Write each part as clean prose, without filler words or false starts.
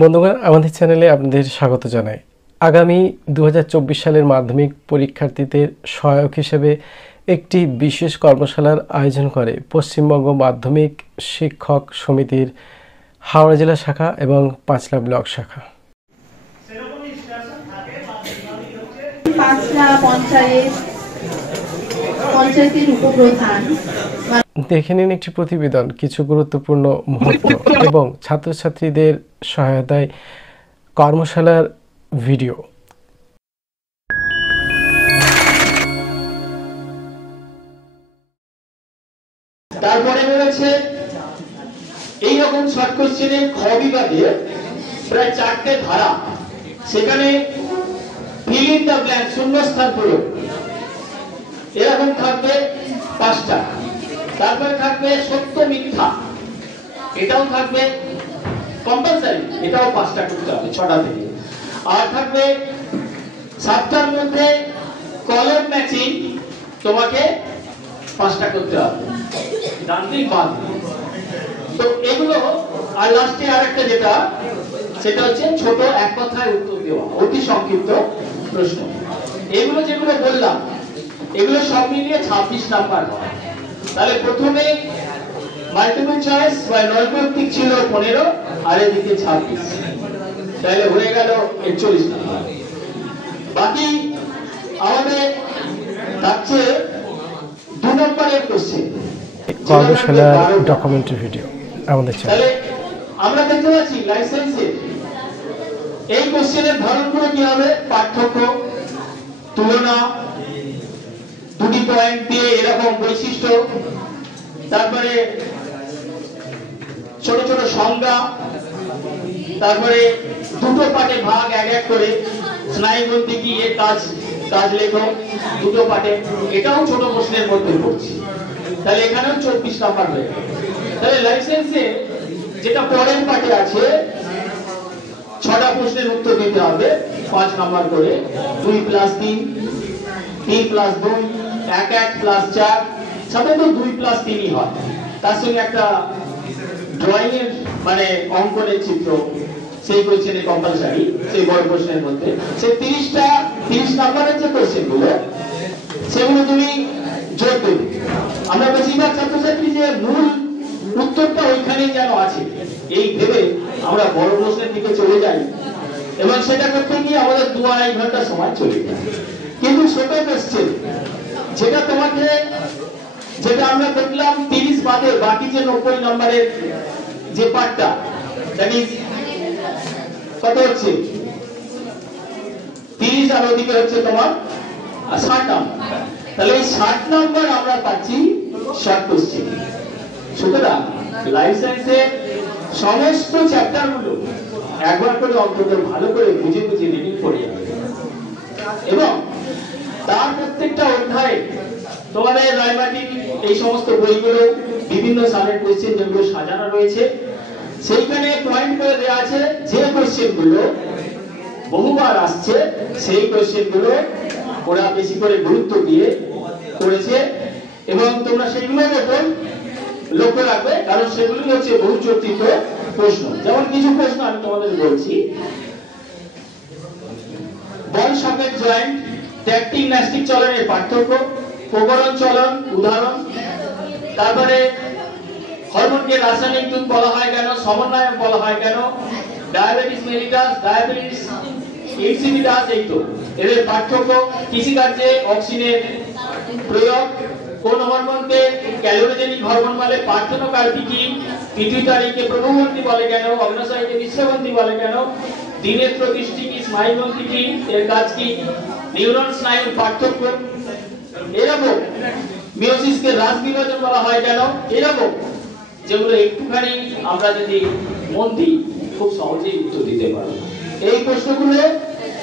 বন্ধুগণ, আমাদের চ্যানেলে আপনাদের স্বাগত জানাই। আগামী 2024 সালের মাধ্যমিক পরীক্ষার্থীদের সহায়ক হিসেবে একটি বিশেষ কর্মশালার আয়োজন করে পশ্চিমবঙ্গ মাধ্যমিক শিক্ষক সমিতির হাওড়া জেলা শাখা এবং পাঁচলা ব্লক শাখা। দেখে নিন একটি প্রতিবেদন, কিছু গুরুত্বপূর্ণ মুহূর্ত এবং ছাত্রছাত্রীদের সহায়তায় কর্মশালার ভিডিও। তারপরে রয়েছে এইরকম শর্ট কোশ্চেনের খ বিভাগে প্রায় 4টে ধারা, সেখানে ফিল ইন দ্য ব্ল্যাঙ্ক শূন্যস্থান পূরণ এরকম থাকবে 5টা। তারপরে থাকবে সত্য মিথ্যা, এটাও থাকবে কম্পালসারি, এটাও 5টা করতে হবে 6টা থেকে। আর থাকবে 7টার মধ্যে কলম ম্যাচিং, তোমাকে 5টা করতে হবে যান্ত্রিক বাদ। তো এগুলো, আর লাস্টে আরেকটা যেটা, সেটা হচ্ছে ছোট এক কথায় উত্তর দেওয়া, অতি সংক্ষিপ্ত প্রশ্ন। এগুলো যেগুলো বললাম এগুলো সব মিলিয়ে 26 নাম্বার হয়। তাহলে প্রথমে মাল্টিপল চয়েস বা নৈর্ব্যক্তিক ছিল 15 আর এদিকে 26, তাহলে হয়ে গেল 41 নাম্বার। বাকি আমাদের থাকছে 2 নম্বরের কোশ্চেন, কর্মশালার ডকুমেন্টারি ভিডিও আমাদের চ্যানেলে। তাহলে আমরা দেখতে পাচ্ছি লাইসেন্সে এই কোশ্চেনের ধরনগুলো কি হবে: পার্থক্য, তুলনা, দুটি পয়েন্ট দিয়ে এরকম বৈশিষ্ট্য, তারপরে ছোট ছোট সংজ্ঞা, তারপরে দুটো পার্টে ভাগ, এক এক করে স্নায়ুগ্রন্থি কি, এর কাজ লেখো দুটো পার্টে। এটাও ছোট প্রশ্নের মধ্যে পড়ছে, তাহলে এখানেও 24 নাম্বার হয়ে গেল। তাহলে লাইসেন্সে যেটা পরের পার্টে আছে 6টা প্রশ্নের উত্তর দিতে হবে 5 নাম্বার করে, 2 + 3, 3 + 2, 1 1 + 4, সাধারণত 2 + 3ই হয়। তার সঙ্গে একটা ড্রয়িং এর মানে অঙ্কনের চিত্র, সেই কোশ্চেনে কম্পালসারি, সেই বড় প্রশ্নের মধ্যে। সেই 30 নাম্বারের যে কোশ্চেনগুলো সেগুলো তুমি যোগ দেবে। আমরা বেশিরভাগ ছাত্রছাত্রী যে মূল উত্তরটা ওইখানেই যেন আছে এই ভেবে আমরা বড় প্রশ্নের দিকে চলে যাই, এবং সেটা করতে গিয়ে আমাদের 2-2.5 ঘন্টা সময় চলে যায়। কিন্তু ছোট কোশ্চেন যেটা তোমাকে, যেটা আমরা দেখলাম 30 বাদে বাকি যে 90 নম্বরের যে পার্টটা, দ্যাট ইজ কত হচ্ছে 30 আর ওদিকে হচ্ছে তোমার 60 নাম্বার। তাহলে এই 60 নাম্বার আমরা পাচ্ছি শর্ট কোশ্চেন। সুতরাং লাইফ সায়েন্সের সমস্ত চ্যাপ্টারগুলো একবার করে অন্তত ভালো করে বুঝে বুঝে রিডিং করে যাবে, এবং তার প্রত্যেকটা অধ্যায়ে তোমাদের রায়মার্টিন এই সমস্ত বইগুলো বিভিন্ন সালের কোশ্চেন যেগুলো সাজানো রয়েছে, সেইখানে পয়েন্ট করে দেওয়া আছে যে কোশ্চেনগুলো বহুবার আসছে সেই কোশ্চেনগুলো ওরা বেশি করে গুরুত্ব দিয়ে করেছে, এবং তোমরা সেগুলোর উপর লক্ষ্য রাখবে, কারণ সেগুলোই হচ্ছে বহুচর্চিত প্রশ্ন। যেমন কিছু প্রশ্ন আমি তোমাদের বলছি: বল সকেট জয়েন্ট, ট্যাকটিক ন্যাস্টিক চলনের পার্থক্য, প্রকরণ চলন উদাহরণ, তারপরে হরমোনকে রাসায়নিক দুধ বলা হয় কেন, সমন্বয়ক বলা হয় কেন, ডায়াবেটিস মেলিটাস, ডায়াবেটিস ইনসিপিটাস, এই তো এদের পার্থক্য, কৃষিকার্যে অক্সিজেনের প্রয়োগ, কোন হরমোনকে ক্যালোরিজেনিক হরমোন বলে, পার্থেনোকার্পি কি, পিটুইটারিকে প্রভুগ্রন্থি বলে কেন, অগ্ন্যাশয়কে মিশ্রগ্রন্থি বলে কেন, দিনেত্র দৃষ্টি কি, স্নায়ুগ্রন্থি কি, এর কাজ কি, নিউরন স্নায়ুর পার্থক্য, এরকম মিওসিসকে হ্রাস বিভাজন বলা হয় কেন, এরকম যেগুলো একটুখানি আমরা যদি মন দিই খুব সহজেই উত্তর দিতে পারবো। এই প্রশ্নগুলো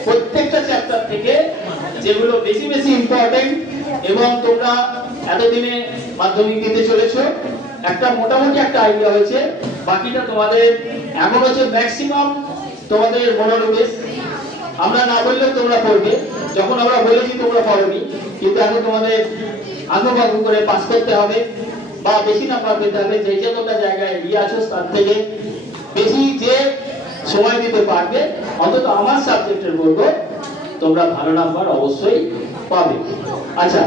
প্রত্যেকটা চ্যাপ্টার থেকে যেগুলো বেশি বেশি ইম্পর্টেন্ট, এবং তোমরা এতদিনে মাধ্যমিক দিতে চলেছো, একটা মোটামুটি একটা আইডিয়া হয়েছে। বাকিটা তোমাদের এখন হচ্ছে ম্যাক্সিমাম তোমাদের মনোনিবেশ, আমরা না বললেও তোমরা পড়বে, যখন আমরা বলেছি তোমরা পড়োনি, কিন্তু এখন তোমাদের আগ্রহ করে পাস করতে হবে বা বেশি নাম্বার পেতে হবে। যে যে কোটা জায়গায় এগিয়ে আছো তার থেকে বেশি যে সময় দিতে পারবে, অন্তত আমার সাবজেক্টের বলবো তোমরা ভালো নাম্বার অবশ্যই পাবে। আচ্ছা,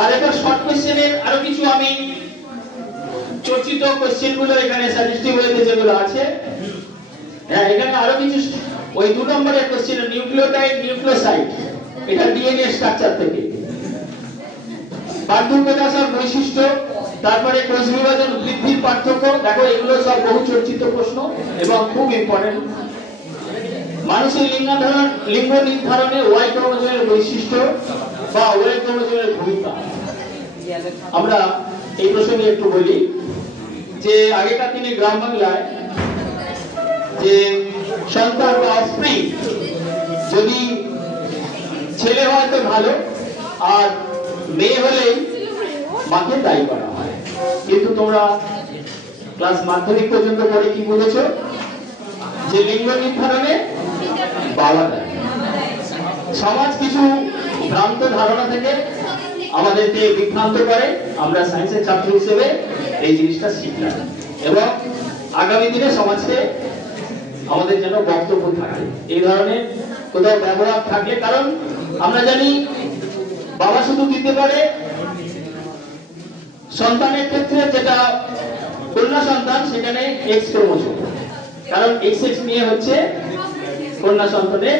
আর একটা শর্ট কোশ্চেনের আরো কিছু আমি চর্চিত কোশ্চেন গুলো এখানে সাজেস্টিভ ওয়েতে যেগুলো আছে, হ্যাঁ এখানে আরো কিছু ওই 2 নম্বরের কোশ্চেন নিউক্লিওটাইড নিউক্লিওসাইড, এটা ডিএনএ স্ট্রাকচার থেকে পার্থক্য দশার বৈশিষ্ট্য, তারপরে কোষ বিভাজন বৃদ্ধির পার্থক্য, দেখো এগুলো সব বহু চর্চিত প্রশ্ন এবং খুব ইম্পর্টেন্ট। মানুষের লিঙ্গ নির্ধারণে ওয়াই ক্রোমোজোমের বৈশিষ্ট্য বা ওয়াই ক্রোমোজোমের ভূমিকা। আমরা এই প্রসঙ্গে একটু বলি যে আগেকার দিনে গ্রাম বাংলায় যে সন্তান বা অফস্প্রিং যদি ছেলে হয় তো ভালো, আর মেয়ে হলেই মাকে দায়ী করা হয়। কিন্তু তোমরা ক্লাস মাধ্যমিক পর্যন্ত পড়ে কি বুঝেছো যে লিঙ্গ নির্ধারণে বাবা দায়ী। সমাজ কিছু ভ্রান্ত ধারণা থেকে আমাদেরকে বিভ্রান্ত করে, আমরা সায়েন্সের ছাত্র হিসেবে এই জিনিসটা শিখলাম এবং আগামী দিনে সমাজে আমাদের যেন বক্তব্য থাকে এই ধরনের কোথাও ব্যবহার থাকলে, কারণ আমরা জানি বাবা শুধু দিতে পারে সন্তানের ক্ষেত্রে, যেটা কন্যা সন্তান সেখানে এক্স ক্রোমোজোম, কারণ XX নিয়ে হচ্ছে কন্যা সন্তানের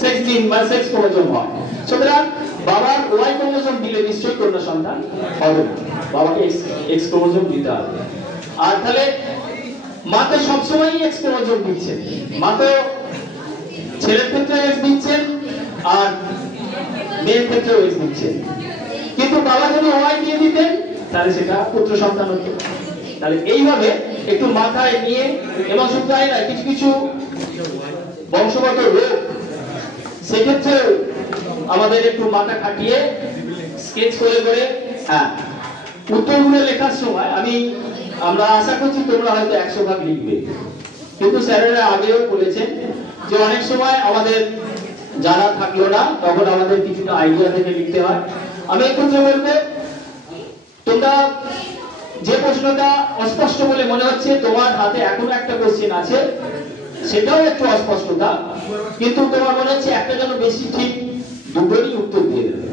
সেক্স জিন বা সেক্স ক্রোমোজোম হয়। সুতরাং বাবার ওয়াই ক্রোমোজোম দিলে নিশ্চয়ই কন্যা সন্তান হবে না, বাবাকে এক্স ক্রোমোজোম দিতে হবে। আর তাহলে মা তো সবসময় এক্স ক্রোমোজোম দিচ্ছেন, মা তো ছেলের ক্ষেত্রে এক্স দিচ্ছেন আর মেয়ের ক্ষেত্রেও এক্স দিচ্ছেন, কিন্তু বাবা যদি ওয়াই দিয়ে দিতেন তাহলে সেটা পুত্র সন্তান হতো। তাহলে এইভাবে একটু মাথায় নিয়ে, এবং শুধু তাই না, কিছু কিছু বংশগত রোগ সেক্ষেত্রে আমাদের একটু মাথা খাটিয়ে স্কেচ করে হ্যাঁ উত্তরগুলো লেখার সময় আমরা আশা করছি তোমরা হয়তো 100 ভাগ লিখবে, কিন্তু স্যারেরা আগেও বলেছেন যে অনেক সময় আমাদের জানা থাকলো না, তখন আমাদের কিছুটা আইডিয়া থেকে লিখতে হয়। আমি একটু বলবো, তোমরা যে প্রশ্নটা অস্পষ্ট বলে মনে হচ্ছে, তোমার হাতে এখনো একটা কোশ্চেন আছে, সেটাও একটু অস্পষ্টতা, কিন্তু তোমার মনে হচ্ছে একটা যেন বেশি ঠিক, দুটোরই উত্তর দিয়ে দেবে।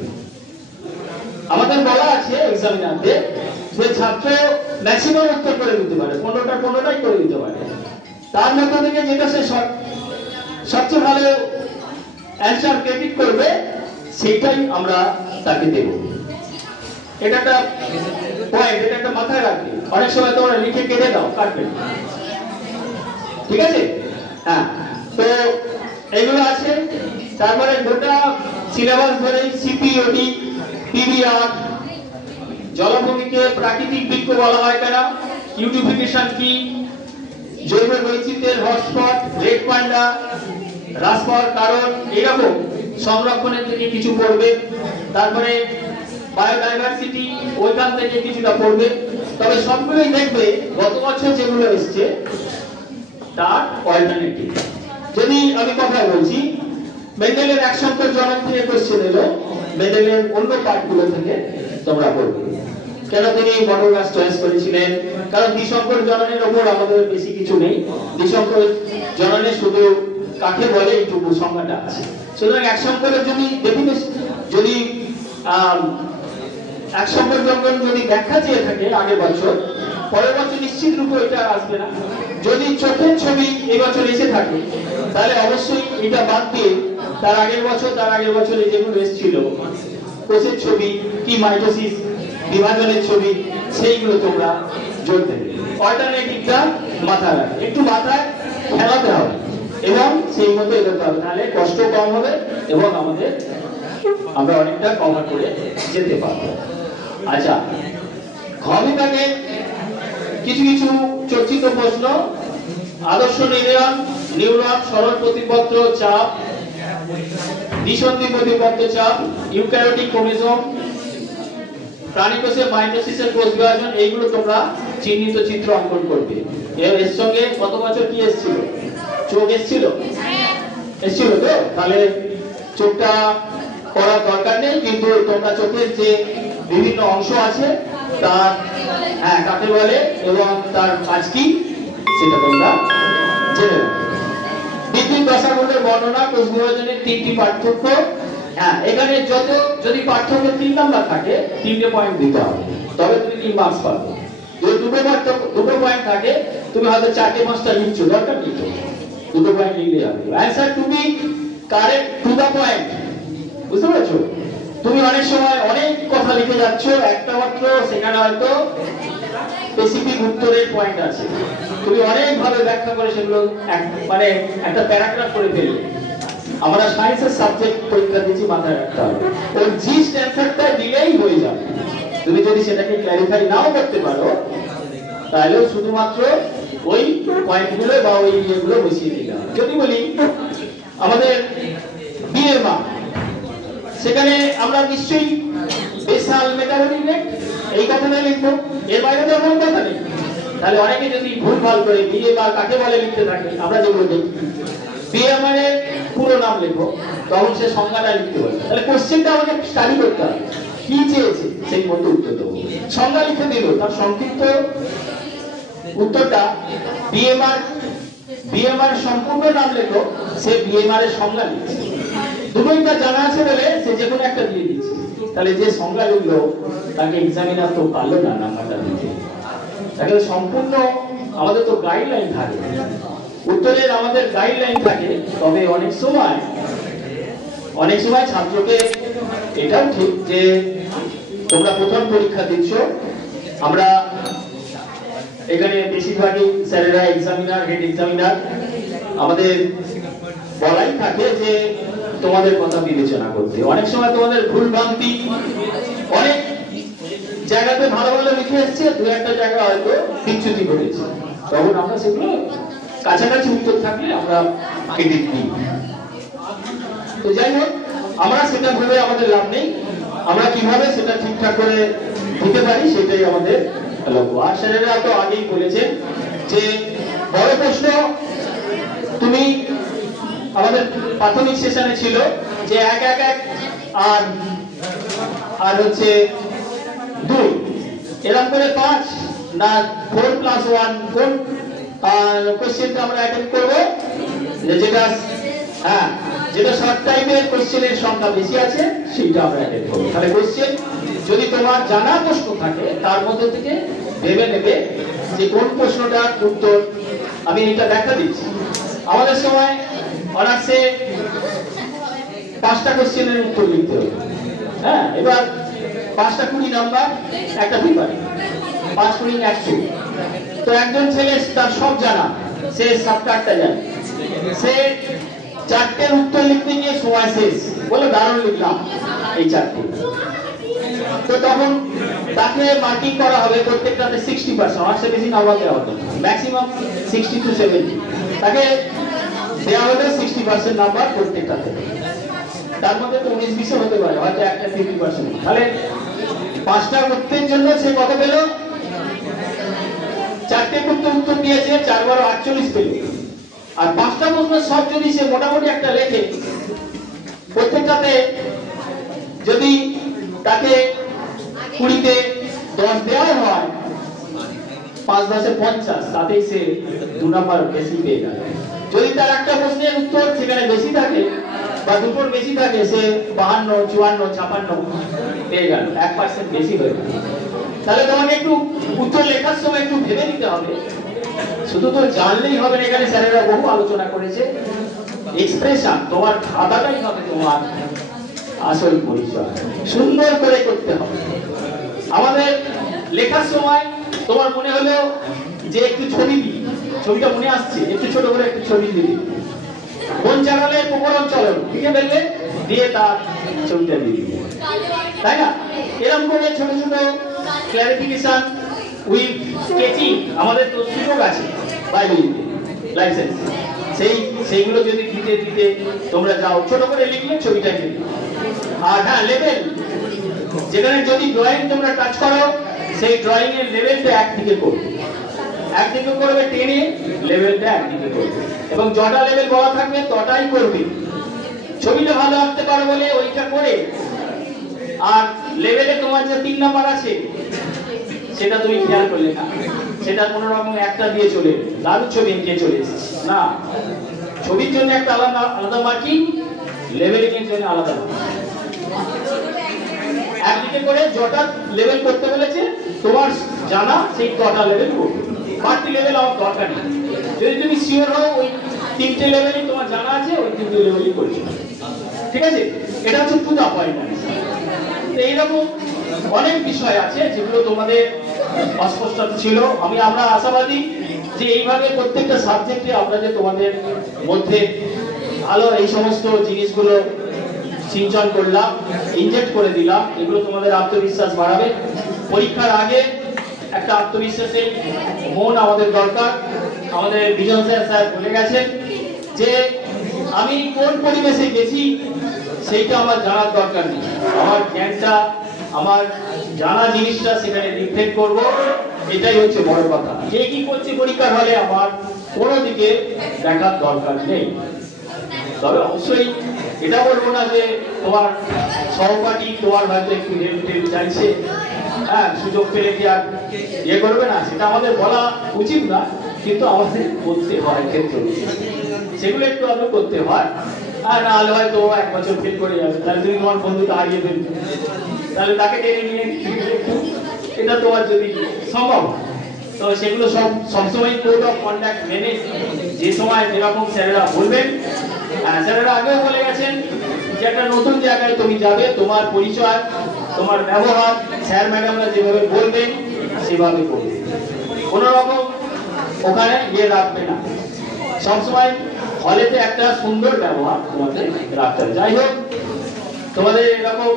আমাদের বলা আছে এক্সামিনারদের যে ছাত্র ম্যাক্সিমাম উত্তর করে দিতে পারে, 15টাই করে দিতে পারে, তার মধ্যে থেকে যেটা সে সবচেয়ে ভালো অ্যান্সার ক্রেডিট করবে সেটাই আমরা তাকে দেব। এটা একটা পয়েন্ট, এটা একটা মাথায় রাখবে। অনেক সময় তোমরা লিখে কেটে দাও, কাটবে, ঠিক আছে? হ্যাঁ, তো এগুলো আছে। তারপরে গোটা সিলেবাস ধরে সিপিওডি, পিবিআর, জলভূমিকে প্রাকৃতিক বৃক্ষ বলা হয় কেন, ইউটিফিকেশন কি, জৈব বৈচিত্র্যের হটস্পট, রেড পান্ডা হ্রাস পাওয়ার কারণ, এরকম সংরক্ষণের থেকে কিছু পড়বে। তারপরে বায়োডাইভার্সিটি, ওইখান থেকে কিছুটা পড়বে। তবে সবগুলোই দেখবে গত বছর যেগুলো এসছে তার অল্টারনেটিভ। যদি আমি কথা বলছি, মেন্ডেলের এক সংকর জনন থেকে কোশ্চেন এলো, মেন্ডেলের অন্য পার্টগুলো থেকে তোমরা পড়বে। কেন তিনি মডেল গাছ চয়েস করেছিলেন? কারণ দ্বিসংকর জননের ওপর আমাদের বেশি কিছু নেই, দ্বিসংকর জননে শুধু কাকে বলে এইটুকু সংজ্ঞাটা আছে। সুতরাং এক সংকরের যদি এক সংকর জনন যদি ব্যাখ্যা চেয়ে থাকে আগের বছর, পরের বছর নিশ্চিত রূপে এটা আসবে না। যদি চোখের ছবি এবছর এসে থাকে তাহলে অবশ্যই এটা বাদ দিয়ে তার আগের বছরে যেগুলো এসেছিল, কোষের ছবি কি, মাইটোসিস, বিভাজনের ছবি, সেইগুলো তোমরা জোর দেবে। অল্টারনেটিভটা মাথায় রাখবে, একটু মাথায় খেলাতে হবে এবং সেই মতো এগোতে হবে, তাহলে কষ্ট কম হবে এবং আমরা অনেকটা কভার করে যেতে পারবো। আচ্ছা, খ বিভাগে কিছু কিছু চর্চিত প্রশ্ন: আদর্শ নিউরন, সরল প্রতিপত্র চাপ, দ্বিসন্ধি প্রতিপত্র চাপ, ইউক্যারিওটিক ক্রোমোজোম, প্রাণীকোষে মাইটোসিসের কোষ বিভাজন, এইগুলো তোমরা চিহ্নিত চিত্র অঙ্কন করবে। এর সঙ্গে গত বছর কি এসেছিল? চোখ এসেছিল তো? তাহলে চোখটা করার দরকার নেই, কিন্তু তোমরা চোখের যে বিভিন্ন অংশ আছে তার কাকে বলে এবং তার কাজ কি সেটা তোমরা জেনে রাখো। বিদ্যুৎ দশাগুলোর বর্ণনা কোষ বিভাজনের 3টি পার্থক্য। হ্যাঁ, এখানে যত যদি পার্থক্য 3 নাম্বার থাকে 3টে পয়েন্ট দিতে হবে, তবে তুমি 3 মার্কস পাবে। যদি দুটো পয়েন্ট থাকে তুমি হয়তো 4টে 5টা লিখছো, দরকার নেই তো, 2 পয়েন্ট লিখলেই হবে। Answer to be correct to the point. বুঝতে পেরেছো? তুমি অনেক সময় অনেক কথা লিখে যাচ্ছ, একটা মাত্র সেখানে হয়তো স্পেসিফিক উত্তরের পয়েন্ট আছে, তুমি অনেক ভাবে ব্যাখ্যা করে সেগুলো মানে একটা প্যারাগ্রাফ করে ফেললে। আমরা সায়েন্সের সাবজেক্ট পরীক্ষা দিচ্ছি, মাথায় রাখতে হবে ওর জিস্ট অ্যান্সারটা দিলেই হয়ে যাবে। তুমি যদি সেটাকে ক্ল্যারিফাই নাও করতে পারো তাহলে শুধুমাত্র ওই পয়েন্টগুলো বা ওই ইয়েগুলো বসিয়ে দিলে হবে। যদি বলি আমাদের বিয়ের মা, সেখানে আমরা নিশ্চয়ই বেসাল মেটাবলিক রেট এই কথাটা লিখবো, এর বাইরে তো এমন কথা নেই। তাহলে অনেকে যদি ভুলভাল করে বিয়ে বা কাকে বলে লিখতে থাকে, আমরা যেগুলো দেখি বিয়ে মানে পুরো নাম লিখবো, তখন সে সংজ্ঞাটা লিখতে পারে। তাহলে কোশ্চেনটা আমাকে স্টাডি করতে হবে, কি চেয়েছে সেই মতো উত্তর দেবো। সংজ্ঞা লিখে দিল, তার সংক্ষিপ্ত উত্তরটা বিএমআর সম্পূর্ণ নাম লেখো, সে বিএমআর এর সংজ্ঞা লিখছে। দুটোই তার জানা আছে বলে সে যে কোনো একটা দিয়ে দিচ্ছে। তাহলে যে সংজ্ঞা লিখলো তাকে এক্সামিনার তো পারলো না নাম্বারটা দিতে। তাহলে সম্পূর্ণ আমাদের তো গাইডলাইন থাকে, উত্তরের আমাদের গাইডলাইন থাকে। তবে অনেক সময় ছাত্রকে এটাও ঠিক যে তোমরা প্রথম পরীক্ষা দিচ্ছ, আমরা এখানে বেশিরভাগই স্যারেরা এক্সামিনার, হেড এক্সামিনার, আমাদের বলাই থাকে যে তোমাদের কথা বিবেচনা করতে। অনেক সময় তোমাদের ভুল ভ্রান্তি অনেক জায়গাতে ভালো ভালো লিখে এসছে, দু একটা জায়গা হয়তো বিচ্যুতি ঘটেছে, তখন আমরা সেগুলো কাছাকাছি উত্তর থাকলে আমরা ক্রেডিট দিই। তো যাই হোক, আমরা সেটা ভেবে আমাদের লাভ নেই, আমরা কিভাবে সেটা ঠিকঠাক করে দিতে পারি সেটাই আমাদের লক্ষ্য। আর স্যারেরা তো আগেই বলেছেন যে বড় প্রশ্ন তুমি আমাদের প্রাথমিক সেশনে ছিল যে 1 1 1 আর হচ্ছে 2 এরকম করে 5 না 4+1 কোন কোশ্চেনটা আমরা অ্যাটেন্ড করব, যেটা শর্ট টাইমের কোশ্চেনের সংখ্যা বেশি আছে সেটা আমরা অ্যাটেন্ড করব। তাহলে কোশ্চেন যদি তোমার জানা প্রশ্ন থাকে তার মধ্যে থেকে ভেবে নেবে যে কোন প্রশ্নটার উত্তর। আমি এটা দেখা দিচ্ছি, আমাদের সময় অনার্সে 5টা কোশ্চেনের উত্তর লিখতে হবে। হ্যাঁ, এবার 5টা 20 নাম্বার একটা পেপারে, 5 × 100। তো একজন ছেলে তার সব জানা, সে 7-8টা জানে, সে 4টের উত্তর লিখতে গিয়ে সময় শেষ, বলে দারুণ লিখলাম এই 4টে। তো তখন তাকে মার্কিং করা হবে প্রত্যেকটাতে 60%, আর সে বেশি নাম্বার দেওয়া হতো, ম্যাক্সিমাম 60 to 70, তাকে দেওয়া হতো 60% নাম্বার প্রত্যেকটাতে। তার মধ্যে তো 19-20 হতে পারে, হয়তো একটা 50%। তাহলে 5টা উত্তরের জন্য সে কত পেল? 4টে উত্তর দিয়েছে, 4 × 48 পেল। আর 5টা প্রশ্ন সব যদি সে মোটামুটি একটা লেখে, প্রত্যেকটাতে যদি তাকে 20-তে 10 দেওয়া হয়, 5-10 50, তাতেই সে 2 নাম্বার বেশি পেয়ে গেল। যদি তার একটা প্রশ্নের উত্তর সেখানে বেশি থাকে বা দুটোর বেশি থাকে, সে 52, 54, 56 পেয়ে গেল, 1% বেশি হয়ে গেল। তাহলে তোমাকে একটু উত্তর লেখার সময় একটু ভেবে নিতে হবে, শুধু তো জানলেই হবে না। এখানে স্যারেরা বহু আলোচনা করেছে, এক্সপ্রেশন, তোমার খাতাটাই হবে তোমার আসল পরিচয়, সুন্দর করে করতে হবে। আমাদের লেখার সময় তোমার মনে হলো যে একটু ছবি দিই, ছবিটা মনে আসছে, একটু ছোট করে একটু ছবি দিই, কোন চ্যানেলে প্রকরণ চলন লিখে ফেললে, দিয়ে তার ছবিটা দিয়ে দিবে, তাই না? এরকম করে ছোট ছোট ক্লারিফিকেশন উইথ স্কেচিং আমাদের তো সুযোগ আছে বায়োলজিতে, লাইসেন্স, সেইগুলো যদি দিতে দিতে তোমরা যাও, ছোট করে লিখলে ছবিটা দিবে। আর হ্যাঁ, লেভেল, যেখানে যদি ড্রয়িং তোমরা টাচ করো, সেই ড্রয়িং এর লেভেলটা একদিকে করবে, একদিকে করবে টেনে, লেভেলটা একদিকে করবে, এবং যটা লেভেল বলা থাকবে তটাই করবে। ছবিটা ভালো আঁকতে পারো বলে ওইটা করে, আর লেভেলে তোমার যে 3 নাম্বার আছে সেটা তুমি খেয়াল করলে না, সেটা কোনো রকম একটা দিয়ে চলে দারুণ ছবি এঁকে চলে এসেছে না, ছবির জন্য একটা আলাদা আলাদা মার্কিং, লেভেলিং এর জন্য আলাদা। একদিকে করে যটা লেভেল করতে বলেছে তোমার জানা সেই কটা লেভেল করবে, বাড়তি লেভেল আমার দরকার নেই। যদি তুমি শিওর হও ওই 3টে লেভেলই তোমার জানা আছে, ওই 3টে লেভেলই করবে, ঠিক আছে? এটা হচ্ছে টু দা পয়েন্ট। এইরকম অনেক বিষয় আছে যেগুলো তোমাদের অস্পষ্ট ছিল। আমরা আশাবাদী যে এইভাবে প্রত্যেকটা সাবজেক্টে আমরা যে তোমাদের মধ্যে ভালো এই সমস্ত জিনিসগুলো সিঞ্চন করলাম, ইনজেক্ট করে দিলাম, এগুলো তোমাদের আত্মবিশ্বাস বাড়াবে। পরীক্ষার আগে একটা আত্মবিশ্বাসের মন আমাদের দরকার। আমাদের বিজন স্যার বলে গেছেন যে আমি কোন পরিবেশে গেছি সেইটা আমার জানার দরকার নেই, আমার জ্ঞানটা, আমার জানা জিনিসটা সেখানে রিফ্লেক্ট করব, এটাই হচ্ছে বড় কথা। কে কি করছে পরীক্ষার হলে আমার কোনো দিকে দেখার দরকার নেই। তবে অবশ্যই এটা বলবো না যে তোমার সহপাঠী তোমার হয়তো একটু হেল্প চাইছে, হ্যাঁ, সুযোগ পেলে কি আর ইয়ে করবে না, সেটা আমাদের বলা উচিত না, কিন্তু আমাদের করতে হয় ক্ষেত্র, সেগুলো একটু আগে করতে হয়। আর না হলে হয়তো 1 বছর ফেল করে যাবে, তাহলে তুমি তোমার বন্ধুকে হারিয়ে ফেলবে, তাহলে তাকে টেনে নিয়ে এটা তোমার যদি সম্ভব। তো সেগুলো সবসময় কোড অফ কন্ডাক্ট মেনে যে সময় যেরকম স্যারেরা বলবেন, স্যারেরা আগেও বলে গেছেন যে একটা নতুন জায়গায় তুমি যাবে, তোমার পরিচয়, তোমার ব্যবহার স্যার ম্যাডামরা যেভাবে বলবেন সেভাবে করবে, কোনো রকম ওখানে ইয়ে রাখবে না। সবসময় হলেতে একটা সুন্দর ব্যবহার তোমাদের রাখতে হবে। যাই হোক, তোমাদের এরকম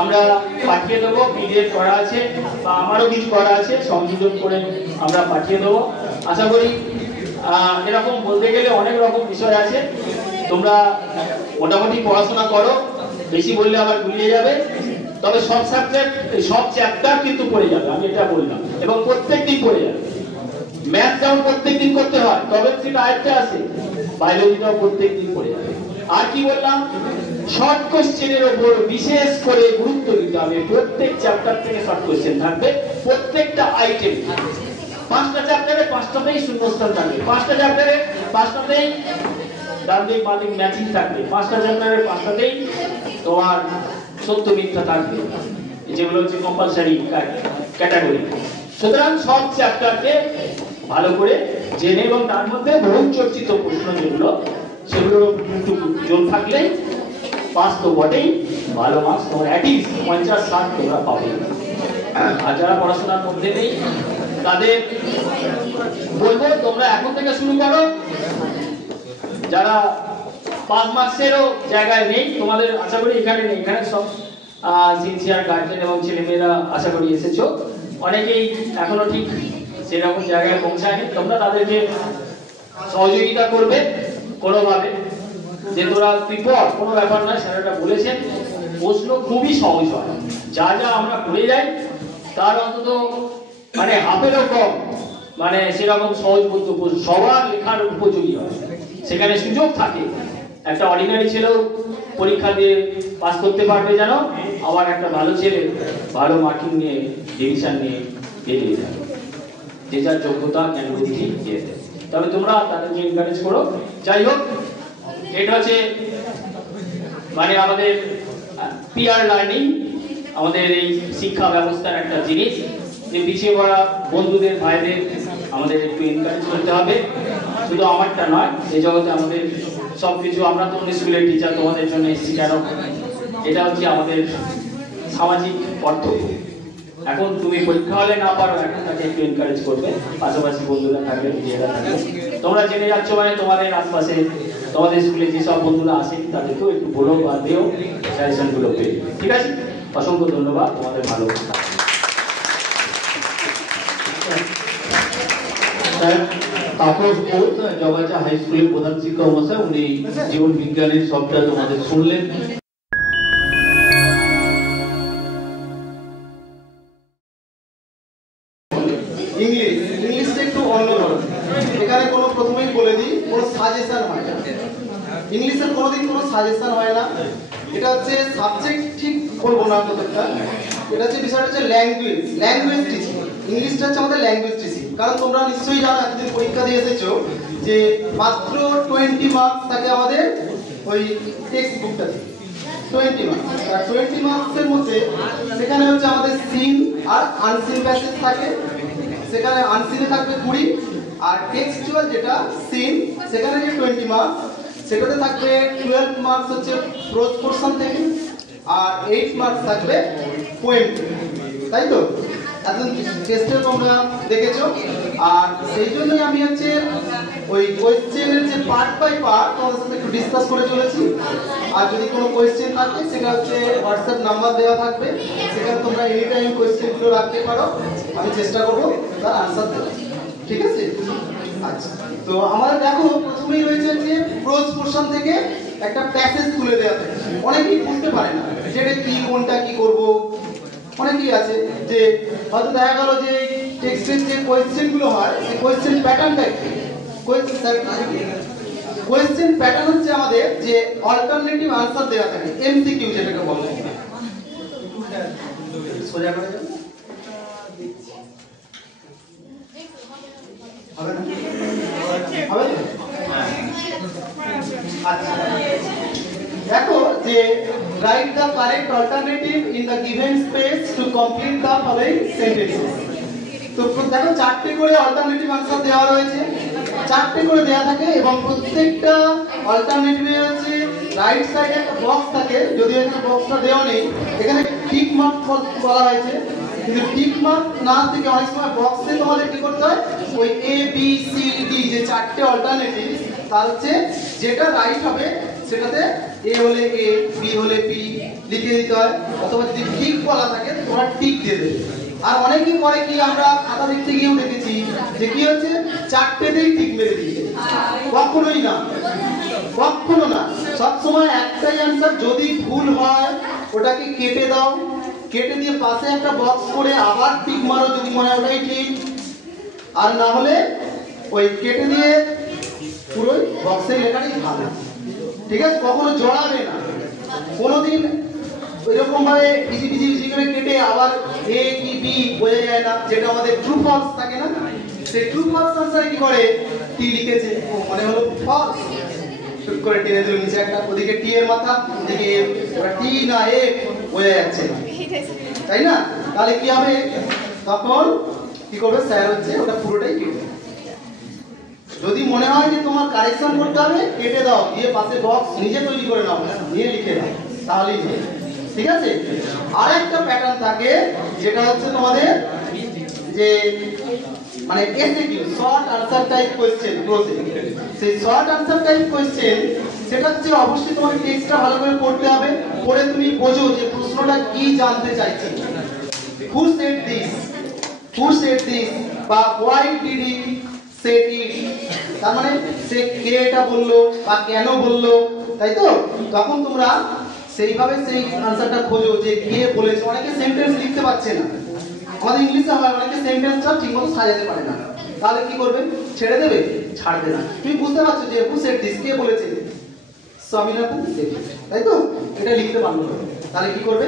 আমরা পাঠিয়ে দেবো, পিডিএফ করা আছে বা আমারও কিছু করা আছে, সংযোজন করে আমরা পাঠিয়ে দেবো। আশা করি এরকম বলতে গেলে অনেক রকম বিষয় আছে, তোমরা মোটামুটি পড়াশোনা করো, বেশি বললে আবার গুলিয়ে যাবে। তবে সব সাবজেক্ট, সব চ্যাপ্টার কিন্তু পড়ে যাবে, আমি এটা বললাম, এবং প্রত্যেকদিন পড়ে যাবে। ম্যাথ যেমন প্রত্যেকদিন করতে হয়, তবে সেটা আরেকটা আছে, বায়োলজিটাও প্রত্যেকদিন পড়ে যাবে। আর কি বললাম, শর্ট কোশ্চেনের উপর বিশেষ করে গুরুত্ব দিতে হবে। প্রত্যেক চ্যাপ্টার থেকে শর্ট কোশ্চেন থাকবে, প্রত্যেকটা আইটেম। 5টা চ্যাপ্টারে 5টাতেই শূন্যস্থান থাকবে, 5টা চ্যাপ্টারে 5টাতেই ডান দিক বাম দিক ম্যাচিং থাকবে, 5টা চ্যাপ্টারে 5টাতেই তোমার সত্য মিথ্যা থাকবে, যেগুলো হচ্ছে কম্পালসারি ক্যাটাগরি। সুতরাং সব চ্যাপ্টারকে ভালো করে জেনে, এবং তার মধ্যে বহু চর্চিত প্রশ্ন যেগুলো, সেগুলো একটু জোর থাকলে পাস তো বটেই, ভালো মার্কস তোমার অ্যাটলিস্ট 50-60 তোমরা পাবে। আর যারা পড়াশোনার মধ্যে নেই তাদের বলবো তোমরা এখন থেকে শুরু করো। যারা 5 মার্কসেরও জায়গায় নেই, তোমাদের আশা করি এখানে নেই, এখানে সব সিনসিয়ার গার্জেন এবং ছেলেমেয়েরা আশা করি এসেছো। অনেকেই এখনো ঠিক সেরকম জায়গায় পৌঁছায়নি, তোমরা তাদেরকে সহযোগিতা করবে কোনোভাবে, যে তোরা তুই পড়, কোনো ব্যাপার নয়, স্যারেরা বলেছেন প্রশ্ন খুবই সহজ হয়, যা যা আমরা করে যাই তার অন্তত মানে হাফেরও কম, মানে সেরকম সহজ বলতে সবার লেখার উপযোগী হয়, সেখানে সুযোগ থাকে। একটা অর্ডিনারি ছেলেও পরীক্ষা দিয়ে পাস করতে পারবে যেন, আবার একটা ভালো ছেলে ভালো মার্কিং নিয়ে ডিভিশন নিয়ে বেরিয়ে যাবে, যে যার যোগ্যতা জ্ঞান বুদ্ধি দিয়ে দেয়। তবে তোমরা তাদেরকে এনকারেজ করো। যাই হোক, এটা হচ্ছে মানে আমাদের পিয়ার লার্নিং, আমাদের এই শিক্ষা ব্যবস্থার একটা জিনিস, যে পিছিয়ে পড়া বন্ধুদের ভাইদের আমাদের একটু এনকারেজ করতে হবে। শুধু আমারটা নয়, এই জগতে আমাদের সবকিছু, আমরা তো স্কুলের টিচার, তোমাদের জন্য এসেছি কেন, এটা হচ্ছে আমাদের সামাজিক কর্তব্য। এখন তুমি পরীক্ষা হলে না পারো, এখন তাকে একটু এনকারেজ করবে, পাশাপাশি বন্ধুরা থাকবে, নিজেরা থাকবে। তোমরা জেনে যাচ্ছ মানে তোমাদের আশপাশে, তোমাদের স্কুলে যেসব বন্ধুরা আসেন তাদেরকেও একটু বলো বা দিও, সাজেশনগুলো পেয়ে। ঠিক আছে, অসংখ্য ধন্যবাদ, তোমাদের ভালো। তাপস বোস, জগাছা হাই স্কুলের প্রধান শিক্ষক মশাই, উনি জীবন বিজ্ঞানের সবটা তোমাদের শুনলেন। ইংলিশটা একটু অন্য ধরনের, এখানে কোনো প্রথমেই বলে দিই কোনো সাজেশন হয় না, ইংলিশের কোনোদিন কোনো সাজেশন হয় না। এটা হচ্ছে সাবজেক্ট ঠিক বলবো না কতটা, এটা হচ্ছে বিষয়টা হচ্ছে ল্যাঙ্গুয়েজ টিচিং। ইংলিশটা হচ্ছে আমাদের ল্যাঙ্গুয়েজ টিচিং। কারণ তোমরা নিশ্চয়ই জানো এতদিন পরীক্ষা দিয়ে এসেছো যে মাত্র 20 মার্কস থাকে আমাদের ওই টেক্সট বুকটাতে, 20 মার্কস। আর 20 মার্কসের মধ্যে সেখানে হচ্ছে আমাদের সিন আর আনসিন প্যাসেজ থাকে, সেখানে আনসিনে থাকবে 20, আর টেক্সচুয়াল যেটা সিন সেখানে যে 20 মার্কস সেটাতে থাকবে 12 মার্কস হচ্ছে প্রোজ পোরশন থেকে, আর 8 মার্কস থাকবে পোয়েম, তাই তো? এখন টেস্টে তোমরা দেখেছো, আর সেই জন্যই আমি হচ্ছে ওই কোয়েশ্চেনের যে পার্ট বাই পার্ট তোমাদের সাথে একটু ডিসকাস করে চলেছি। আর যদি কোনো কোয়েশ্চেন থাকে সেটা হচ্ছে হোয়াটসঅ্যাপ নাম্বার দেওয়া থাকবে, সেখানে তোমরা এনি টাইম কোয়েশ্চেনগুলো রাখতে পারো, আমি চেষ্টা করবো তার আনসার দেওয়ার। ঠিক আছে? আচ্ছা, তো আমাদের দেখো প্রথমেই রয়েছে যে প্রোজ পোরশন থেকে একটা প্যাসেজ তুলে দেওয়া থাকে। অনেকেই বুঝতে পারে না যেটা কি, কোনটা কি করব। অনেকেই আছে যে হয়তো দেখা গেল যে টেক্সটের যে কোয়েশ্চেনগুলো হয় সেই কোয়েশ্চেন প্যাটার্নটা কি, কোয়েশ্চেন প্যাটার্ন হচ্ছে আমাদের যে অল্টারনেটিভ আনসার দেওয়া থাকে, এমসিকিউ যেটাকে বলে। সোজা করে যাও, হবে না? হবে? আচ্ছা, দেখো যে write the correct alternative in the given space to complete the following sentences। তো দেখো 4টে করে অল্টারনেটিভ আনসার দেওয়া রয়েছে, 4টে করে দেওয়া থাকে, এবং প্রত্যেকটা অল্টারনেটিভে হচ্ছে রাইট সাইডে একটা বক্স থাকে। যদিও এখানে বক্সটা দেওয়া নেই, এখানে টিক মার্ক বলা হয়েছে, কিন্তু টিক মার্ক না থেকে অনেক সময় বক্সে তোমাদের কি করতে হয়, ওই এ বি সি ডি যে 4টে অল্টারনেটিভ তার হচ্ছে যেটা রাইট হবে সেটাতে এ হলে এ, বি হলে বি লিখে দিতে হয়, অথবা যদি ঠিক বলা থাকে তোমরা টিক দিয়ে দেবে। আর অনেকেই করে কি, আমরা খাতা দেখতে গিয়েও দেখেছি যে কি হচ্ছে 4টেতেই ঠিক মেরে দিচ্ছে। কখনোই না, কখনো না, সবসময় একটাই অ্যান্সার। যদি ভুল হয় ওটাকে কেটে দাও, কেটে দিয়ে পাশে একটা বক্স করে আবার টিক মারো যদি মনে হয় ওটাই ঠিক, আর না হলে ওই কেটে দিয়ে পুরোই বক্সে লেখাটাই ভালো। ঠিক আছে? কখনো জড়াবে না, কোনোদিন এরকম ভাবে ইজি করে কেটে আবার এ কি বি বোঝা যায় না, যেটা আমাদের ট্রু ফলস থাকে না, সেই ট্রু ফলস আনসারে কি করে টি লিখেছে, ও মনে হলো ফলস, শুট করে টেনে দিল নিচে একটা, ওদিকে টি এর মাথা, ওদিকে এবার টি না এ বোঝা যাচ্ছে না, তাই না? তাহলে কি হবে, তখন কি করবে স্যার হচ্ছে ওটা পুরোটাই কেটে। যদি মনে হয় যে তোমার কারেকশন করতে হবে, কেটে দাও, দিয়ে পাশে বক্স নিজে তৈরি করে নাও, নিয়ে লিখে দাও, তাহলেই হবে। ঠিক আছে? আরেকটা প্যাটার্ন থাকে যেটা হচ্ছে তোমাদের যে মানে SAQ, short answer type question process. সেই শর্ট আনসার টাইপ কোশ্চেন সেটা হচ্ছে অবশ্যই তোমাকে টেক্সটটা ভালো করে পড়তে হবে, পড়ে তুমি বোঝো যে প্রশ্নটা কি জানতে চাইছে। Who said this, who said this, বা why did he said it, তার মানে সে কে এটা বললো বা কেন বললো, তাই তো? তখন তোমরা সেইভাবে সেই আনসারটা খোঁজো যে কে বলেছে। অনেকে সেন্টেন্স লিখতে পারছে না, আমাদের ইংলিশে হয় অনেকে সেন্টেন্সটা ঠিকমতো সাজাতে পারে না, তাহলে কি করবে, ছেড়ে দেবে? ছাড়বে না। তুমি বুঝতে পারছো যে হু সেড দিস কে বলেছে, স্বামীনাথন সেড, তাই তো? এটা লিখতে পারলো না, তাহলে কি করবে,